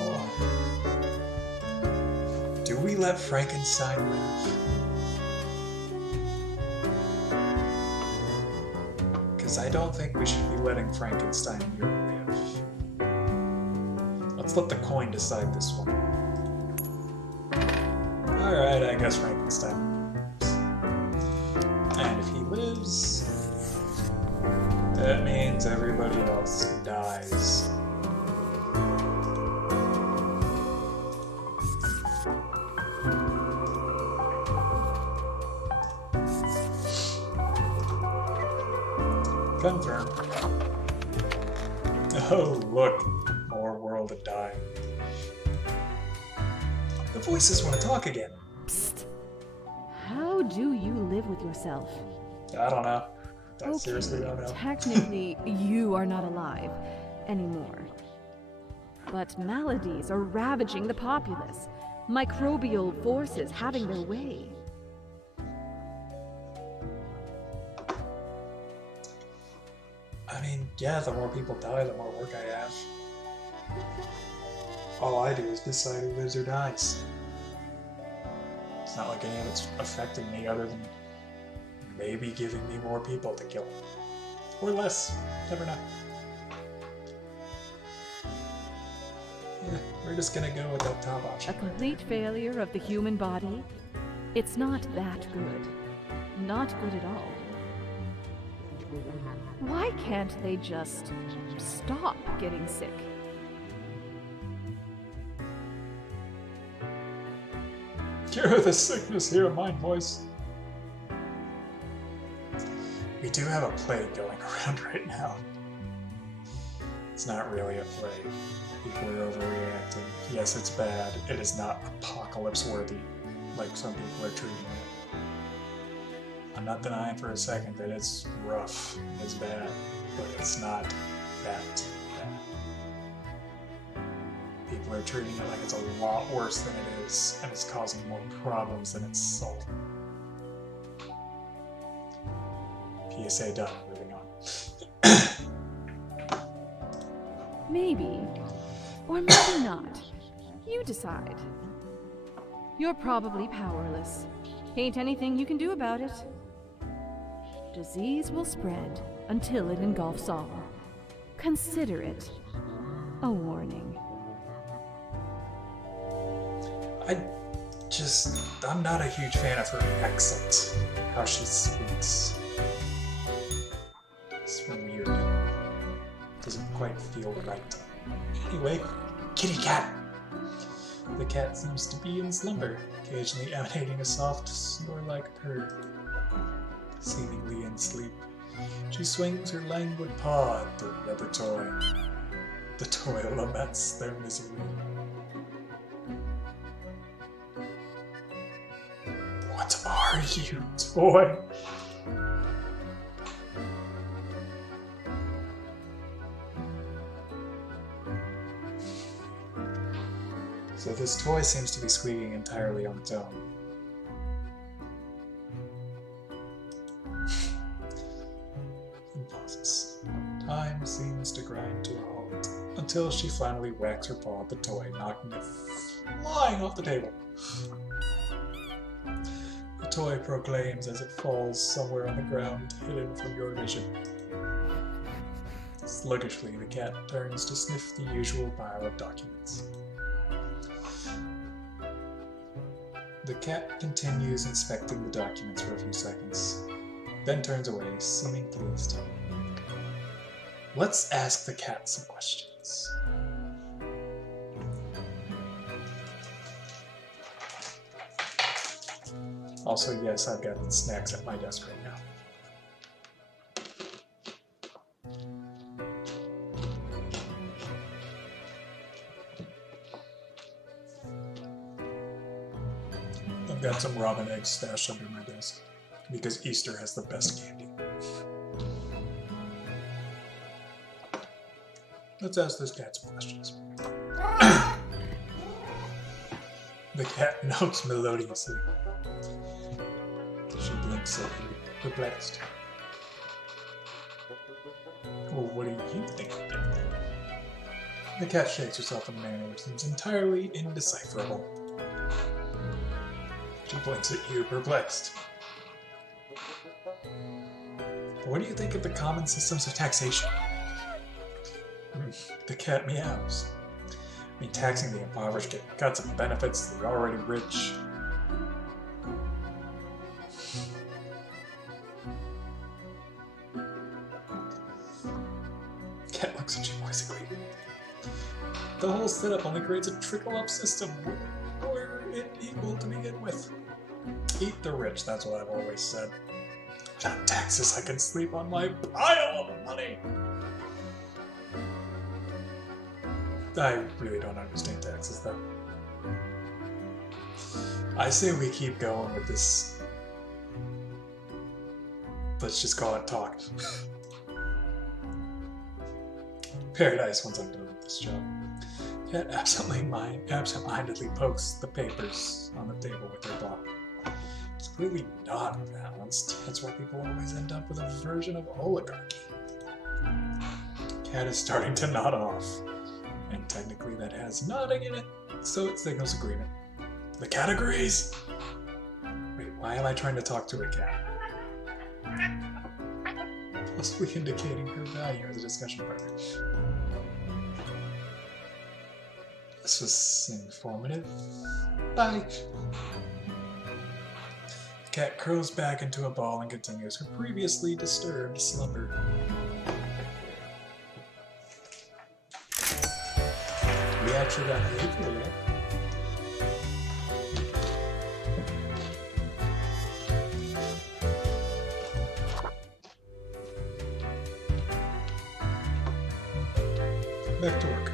do we let Frankenstein live? Because I don't think we should be letting Frankenstein live. Let's let the coin decide this one. Alright, I guess Frankenstein lives. And if he lives, that means everybody else dies. Confirmed. Oh, look. More world of dying. The voices want to talk again. Psst. How do you live with yourself? I don't know. I seriously don't know. Technically, you are not alive anymore. But maladies are ravaging the populace. Microbial forces having their way. I mean, yeah, the more people die, the more work I have. All I do is decide who lives or dies. It's not like any of it's affecting me other than maybe giving me more people to kill. Or less. Never know. Yeah, we're just gonna go with that top A option. complete failure of the human body? It's not that good. Not good at all. Why can't they just stop getting sick? Cure the sickness, hear mine voice. We do have a plague going around right now. It's not really a plague. People are overreacting. Yes, it's bad. It is not apocalypse worthy, like some people are treating it. I'm not denying for a second that it's rough, it's bad, but it's not that bad. People are treating it like it's a lot worse than it is, and it's causing more problems than it's solving. PSA done, moving on. Maybe. Or maybe not. You decide. You're probably powerless. Ain't anything you can do about it. Disease will spread until it engulfs all. Consider it a warning. I'm not a huge fan of her accent. How she speaks. It's weird. Doesn't quite feel right. Anyway, kitty cat. The cat seems to be in slumber, occasionally emanating a soft snore-like purr. Seemingly in sleep, she swings her languid paw at the rubber toy. The toy laments their misery. What are you, toy? So this toy seems to be squeaking entirely on its own. And pauses. Time seems to grind to a halt until she finally whacks her paw at the toy, knocking it flying off the table. The toy proclaims as it falls somewhere on the ground, hidden from your vision. Sluggishly, the cat turns to sniff the usual pile of documents. The cat continues inspecting the documents for a few seconds, then turns away, seeming pleased. Let's ask the cat some questions. Also, yes, I've got snacks at my desk right now. I've got some robin eggs stashed under my desk, because Easter has the best candy. Let's ask this cat some questions. The cat notes melodiously. She blinks slightly, perplexed. Well, what do you think? The cat shakes herself in a manner which seems entirely indecipherable. She blinks at you, perplexed. What do you think of the common systems of taxation? The cat meows. I mean, taxing the impoverished get cuts of benefits to the already rich. Cat looks at you quizzically. The whole setup only creates a trickle-up system. We're unequal to begin with. Eat the rich, that's what I've always said. Without taxes, I can sleep on my pile of money. I really don't understand taxes, though. I say we keep going with this Let's just call it talk. Paradise once I'm done with this job. Cat absentmindedly pokes the papers on the table with her paw. It's clearly not balanced. That's why people always end up with a version of oligarchy. Cat is starting to nod off. And technically that has nodding in it, so it signals agreement. The cat agrees! Wait, why am I trying to talk to a cat? Possibly indicating her value as a discussion partner. This was informative. Bye! The cat curls back into a ball and continues her previously disturbed slumber. We actually got the April yet. Back to work.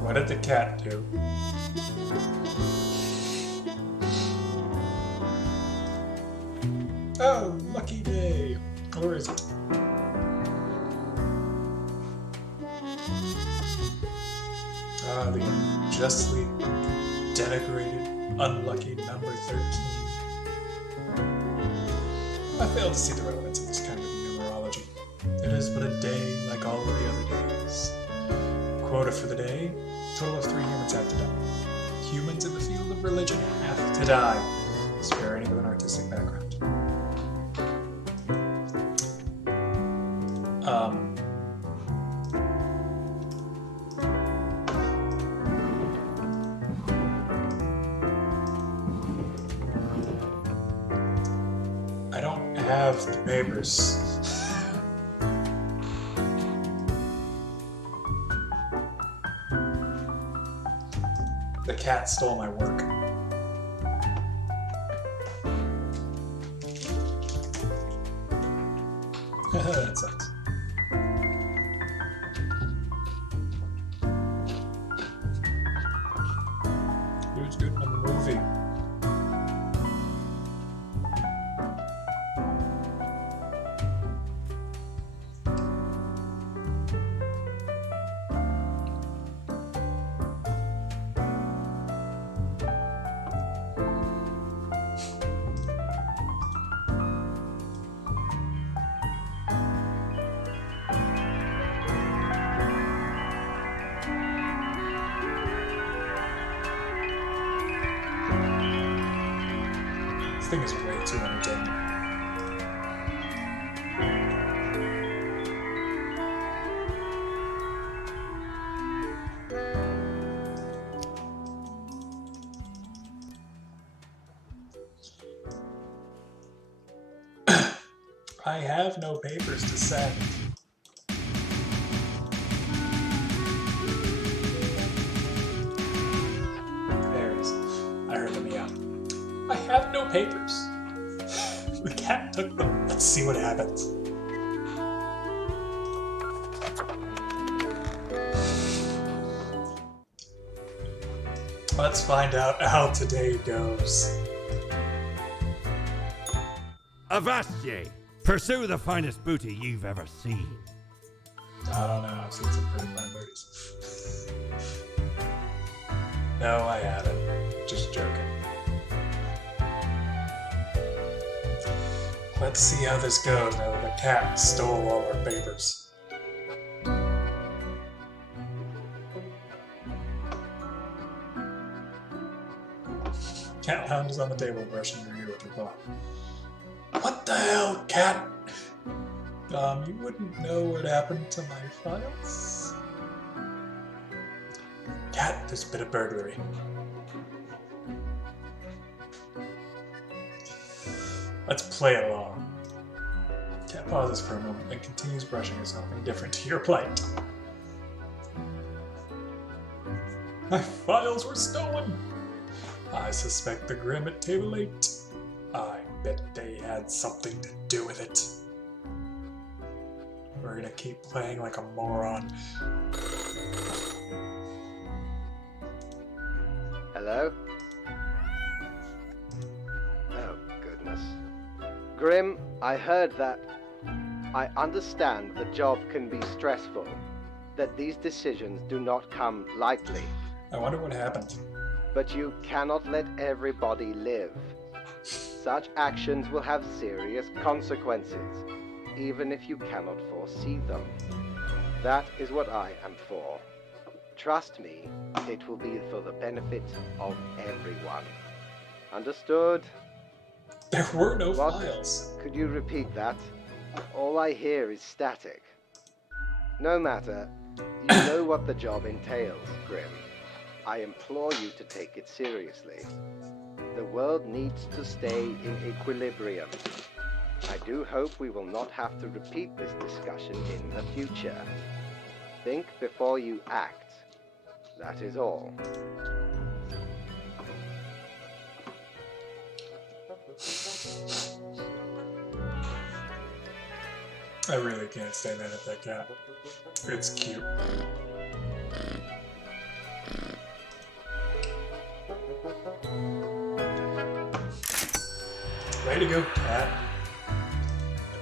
What did the cat do? Oh, lucky day. Or is it? Ah, the unjustly denigrated, unlucky number 13. I fail to see the relevance of this kind of numerology. It is but a day like all of the other days. Quota for the day, total of 3 humans have to die. Humans in the field of religion have to die. Spare any with an artistic background. I don't have the papers. The cat stole my work. That sucks. Who's good in the movie? This thing is way too entertaining. I have no papers to send. There it is. I heard the meow. I have no papers. The cat took them. Let's see what happens. Let's find out how today goes. Avast ye! Pursue the finest booty you've ever seen. I don't know. I've seen some pretty fine birdies. No, I haven't. Just joking. Let's see how this goes now that the cat stole all our papers. Cat lounges on the table, brushing her ear with her paw. What the hell, cat? You wouldn't know what happened to my files? Cat, there's a bit of burglary. Let's play along. Cat pauses for a moment, then continues brushing herself, indifferent to your plight. My files were stolen! I suspect the grim at table 8. I bet they had something to do with it. We're gonna keep playing like a moron. Hello? Oh, goodness. Grim, I heard that. I understand the job can be stressful, that these decisions do not come lightly. I wonder what happened. But you cannot let everybody live. Such actions will have serious consequences, even if you cannot foresee them. That is what I am for. Trust me, it will be for the benefit of everyone. Understood? There were no What? files. Could you repeat that? All I hear is static. No matter, you know what the job entails, Grim. I implore you to take it seriously. The world needs to stay in equilibrium. I do hope we will not have to repeat this discussion in the future. Think before you act. That is all. I really can't stay mad at that cat. It's cute. Way to go, cat.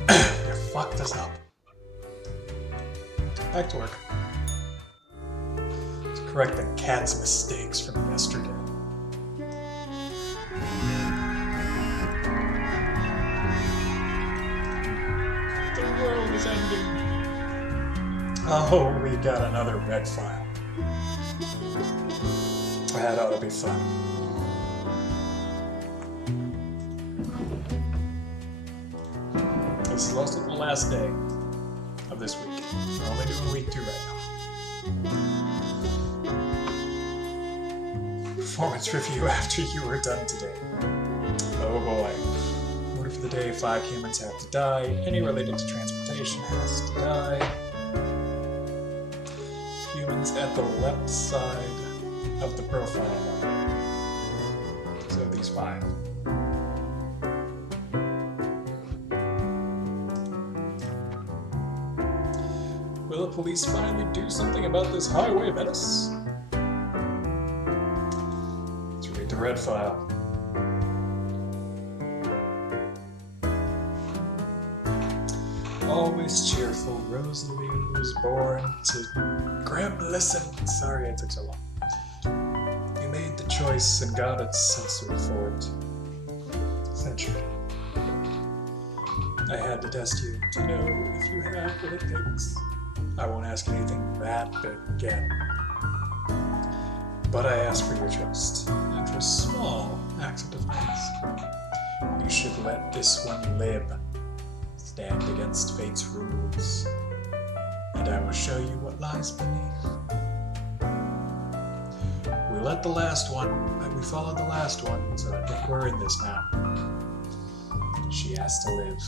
You fucked us up. Back to work. To correct the cat's mistakes from yesterday. The world is ending. Oh, we got another red file. That ought to be fun. This is also the last day of this week. We're only doing week 2 right now. Performance review after you were done today. Oh boy. Order for the day, 5 humans have to die. Any related to transportation has to die. Humans at the left side of the profile. So these 5. Will the police finally do something about this highway menace? Let's read the red file. Always cheerful, Rosalie was born to... Grim, listen! Sorry it took so long. You made the choice and got it censored for it. Censured. I had to test you to know if you have what it takes. I won't ask anything that big again. But I ask for your trust, and for small acts of defense. You should let this one live. Stand against fate's rules, and I will show you what lies beneath. We let the last one, and we followed the last one, so I think we're in this now. She has to live.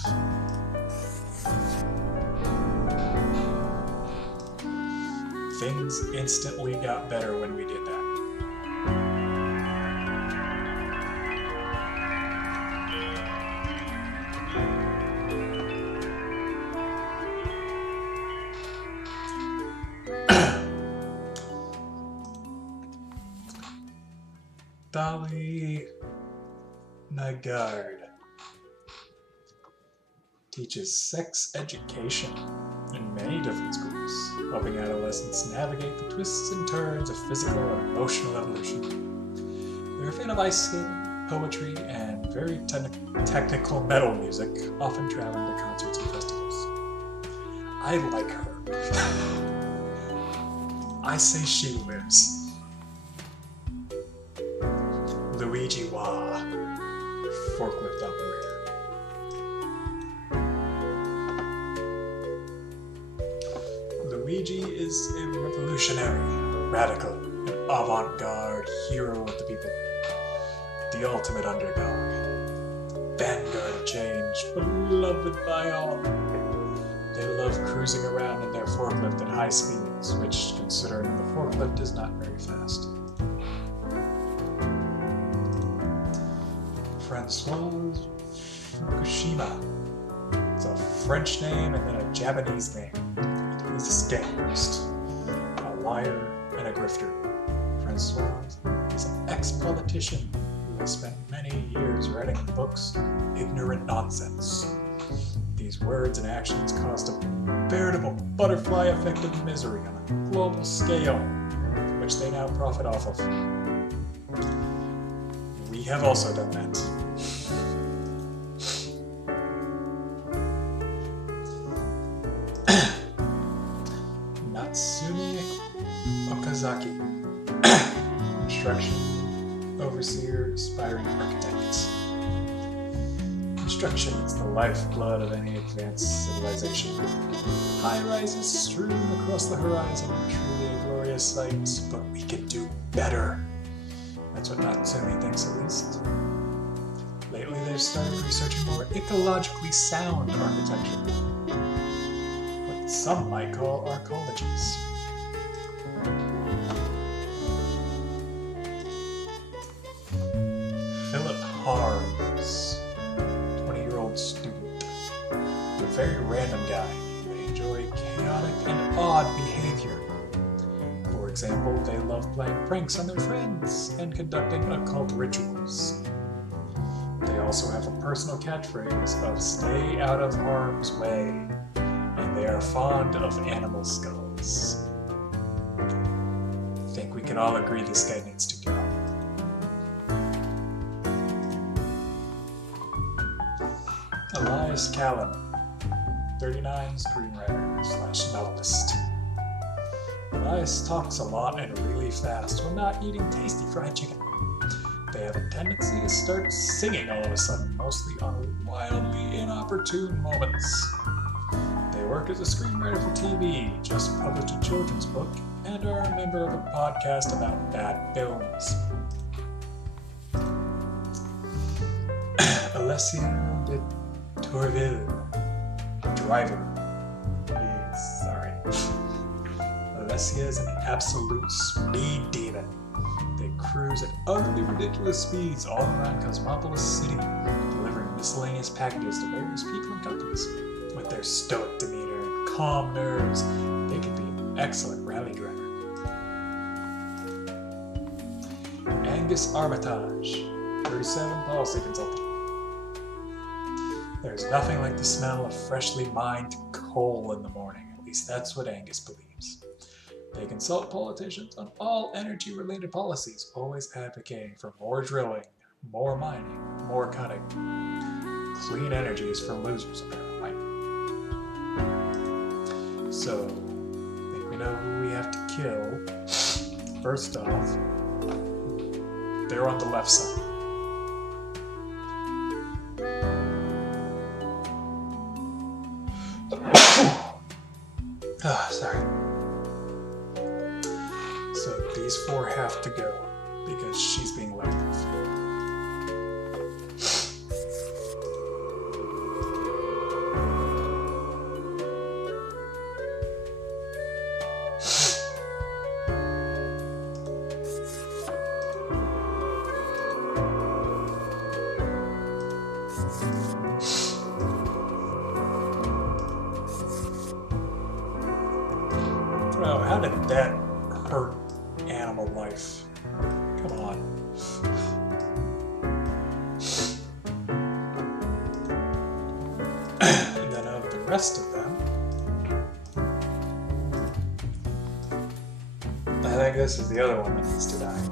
Things instantly got better when we did that. Dolly Nagard teaches sex education in many different schools, helping adolescents navigate the twists and turns of physical and emotional evolution. They're a fan of ice skating, poetry, and very technical metal music, often traveling to concerts and festivals. I like her. I say she lives. Luigi Wah, forklift operator. Luigi is a revolutionary, radical, and avant-garde hero of the people. The ultimate underdog. Vanguard of change, beloved by all. They love cruising around in their forklift at high speeds, which, considering the forklift is not very fast. Fukushima. It's a French name and then a Japanese name. He's a scammerist, a liar, and a grifter. Francois is an ex-politician who has spent many years writing books, ignorant nonsense. These words and actions caused a veritable butterfly effect of misery on a global scale, which they now profit off of. We have also done that. Natsumi Okazaki, construction overseer, aspiring architect. Construction is the lifeblood of any advanced civilization. High rises strewn across the horizon, truly a glorious sight, but we can do better. That's what Natsumi thinks, at least. Lately, they've started researching more ecologically sound architecture, what some might call arcologies. Philip Harms, 20-year-old student, a very random guy. They enjoy chaotic and odd behavior. For example, they love playing pranks on their friends and conducting occult rituals. They also have a personal catchphrase of "stay out of harm's way," and they are fond of animal skulls. I think we can all agree this guy needs to go. Elias Callan, 39, screenwriter/novelist. Elias talks a lot and really fast when not eating tasty fried chicken. They have a tendency to start singing all of a sudden, mostly on wildly inopportune moments. They work as a screenwriter for TV, just published a children's book, and are a member of a podcast about bad films. Alessia de Tourville, driver. Alessia is an absolute speed demon. They cruise at utterly ridiculous speeds all around Cosmopolis City, delivering miscellaneous packages to various people and companies. With their stoic demeanor and calm nerves, they could be an excellent rally driver. Angus Armitage, 37, policy consultant. There's nothing like the smell of freshly mined coal in the morning. At least that's what Angus believes. They consult politicians on all energy-related policies, always advocating for more drilling, more mining, more cutting. Clean energy is for losers, apparently. So, I think we know who we have to kill. First off, they're on the left side. Sorry. So these four have to go because she's being left off. Oh, how did that hurt animal life? Come on. And then out of the rest of them, I think this is the other one that needs to die.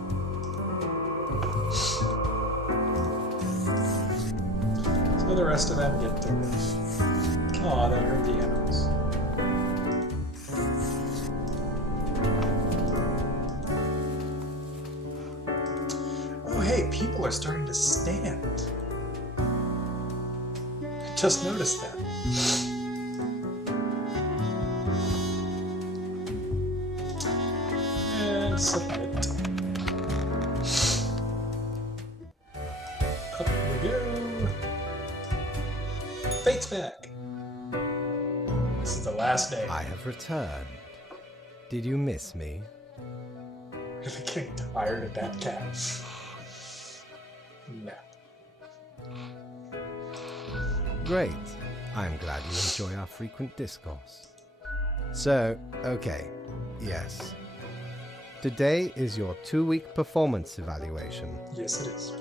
So the rest of them get to live. Aw, that hurt the animals. Hey, people are starting to stand. I just noticed that. And submit. Up we go. Fate's back. This is the last day. I have returned. Did you miss me? I'm getting tired of that cat. No. Great. I'm glad you enjoy our frequent discourse. So, okay, yes. Today is your 2-week performance evaluation. Yes, it is.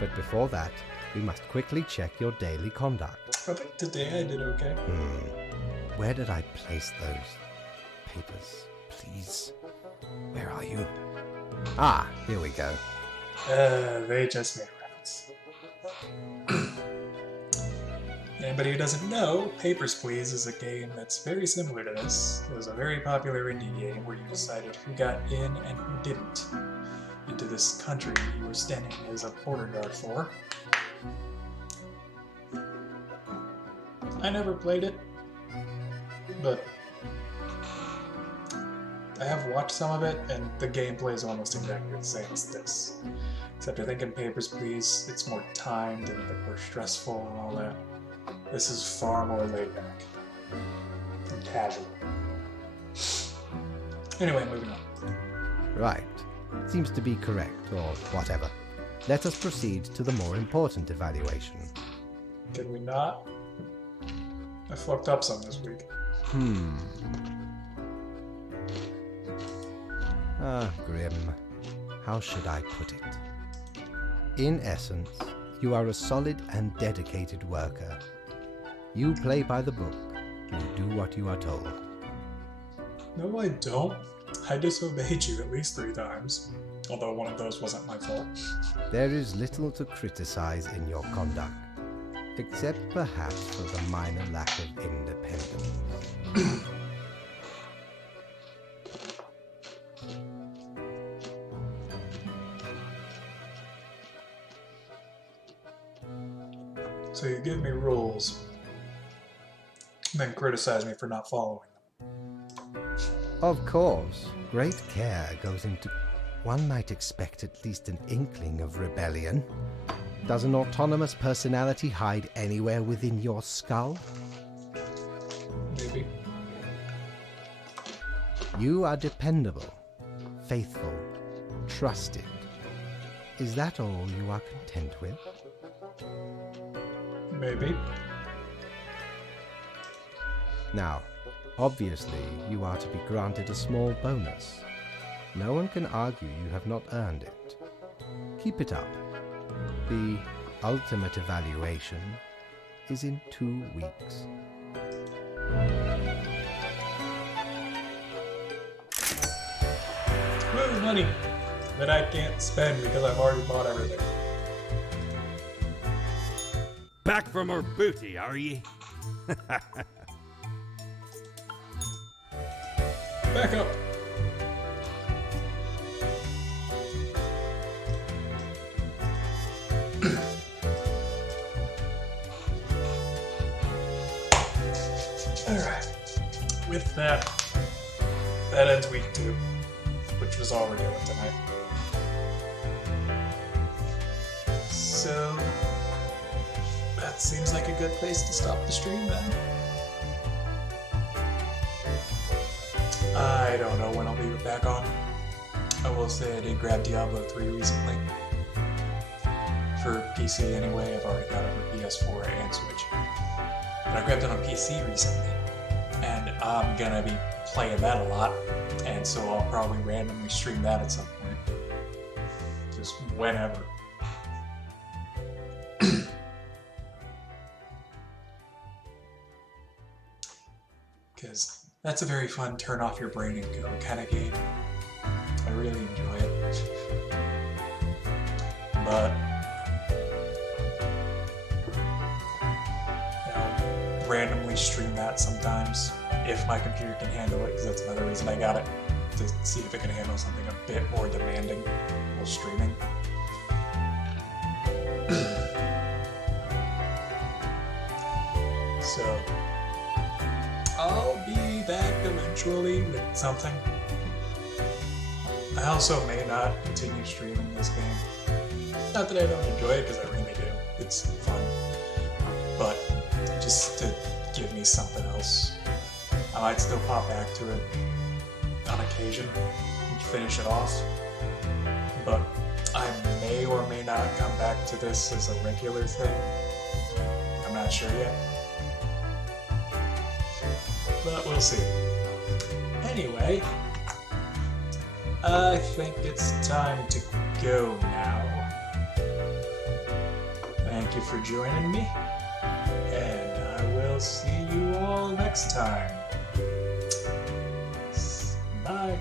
But before that, we must quickly check your daily conduct. I think today I did okay. Where did I place those papers? Please. Where are you? Ah, here we go. They just made rounds. Anybody who doesn't know, Papers, Please is a game that's very similar to this. It was a very popular indie game where you decided who got in and who didn't into this country you were standing as a border guard for. I never played it, but I have watched some of it, and the gameplay is almost exactly the same as this. Except I think in Papers, Please, it's more timed and a bit more stressful and all that. This is far more laid back and casual. Anyway, moving on. Right. Seems to be correct, or whatever. Let us proceed to the more important evaluation. Can we not? I fucked up some this week. Grim. How should I put it? In essence, you are a solid and dedicated worker. You play by the book. You do what you are told. No, I don't. I disobeyed you at least 3 times. Although one of those wasn't my fault. There is little to criticize in your conduct, except perhaps for the minor lack of independence. So you give me rules, and then criticize me for not following them. Of course, great care goes into... One might expect at least an inkling of rebellion. Does an autonomous personality hide anywhere within your skull? Maybe. You are dependable, faithful, trusted. Is that all you are content with? Maybe. Now, obviously, you are to be granted a small bonus. No one can argue you have not earned it. Keep it up. The ultimate evaluation is in 2 weeks. Woo, money that I can't spend because I've already bought everything. Back from her booty, are ye? Back up. Alright. With that ends week 2, which was all we're doing tonight. So that seems like a good place to stop the stream then. I don't know when I'll be back on. I will say I did grab Diablo 3 recently. For PC anyway, I've already got it for PS4 and Switch. But I grabbed it on PC recently, and I'm gonna be playing that a lot, and so I'll probably randomly stream that at some point. Just whenever. Because that's a very fun turn off your brain and go kind of game. I really enjoy it. But randomly stream that sometimes if my computer can handle it, because that's another reason I got it, to see if it can handle something a bit more demanding while streaming. So I'll be back eventually with something. I also may not continue streaming this game. Not that I don't enjoy it, because I really do. It's fun. But just to give me something else. I might still pop back to it on occasion and finish it off. But I may or may not come back to this as a regular thing. I'm not not sure yet. But we'll see. Anyway, I think it's time to go now. Thank you for joining me, and I will see you all next time. Bye.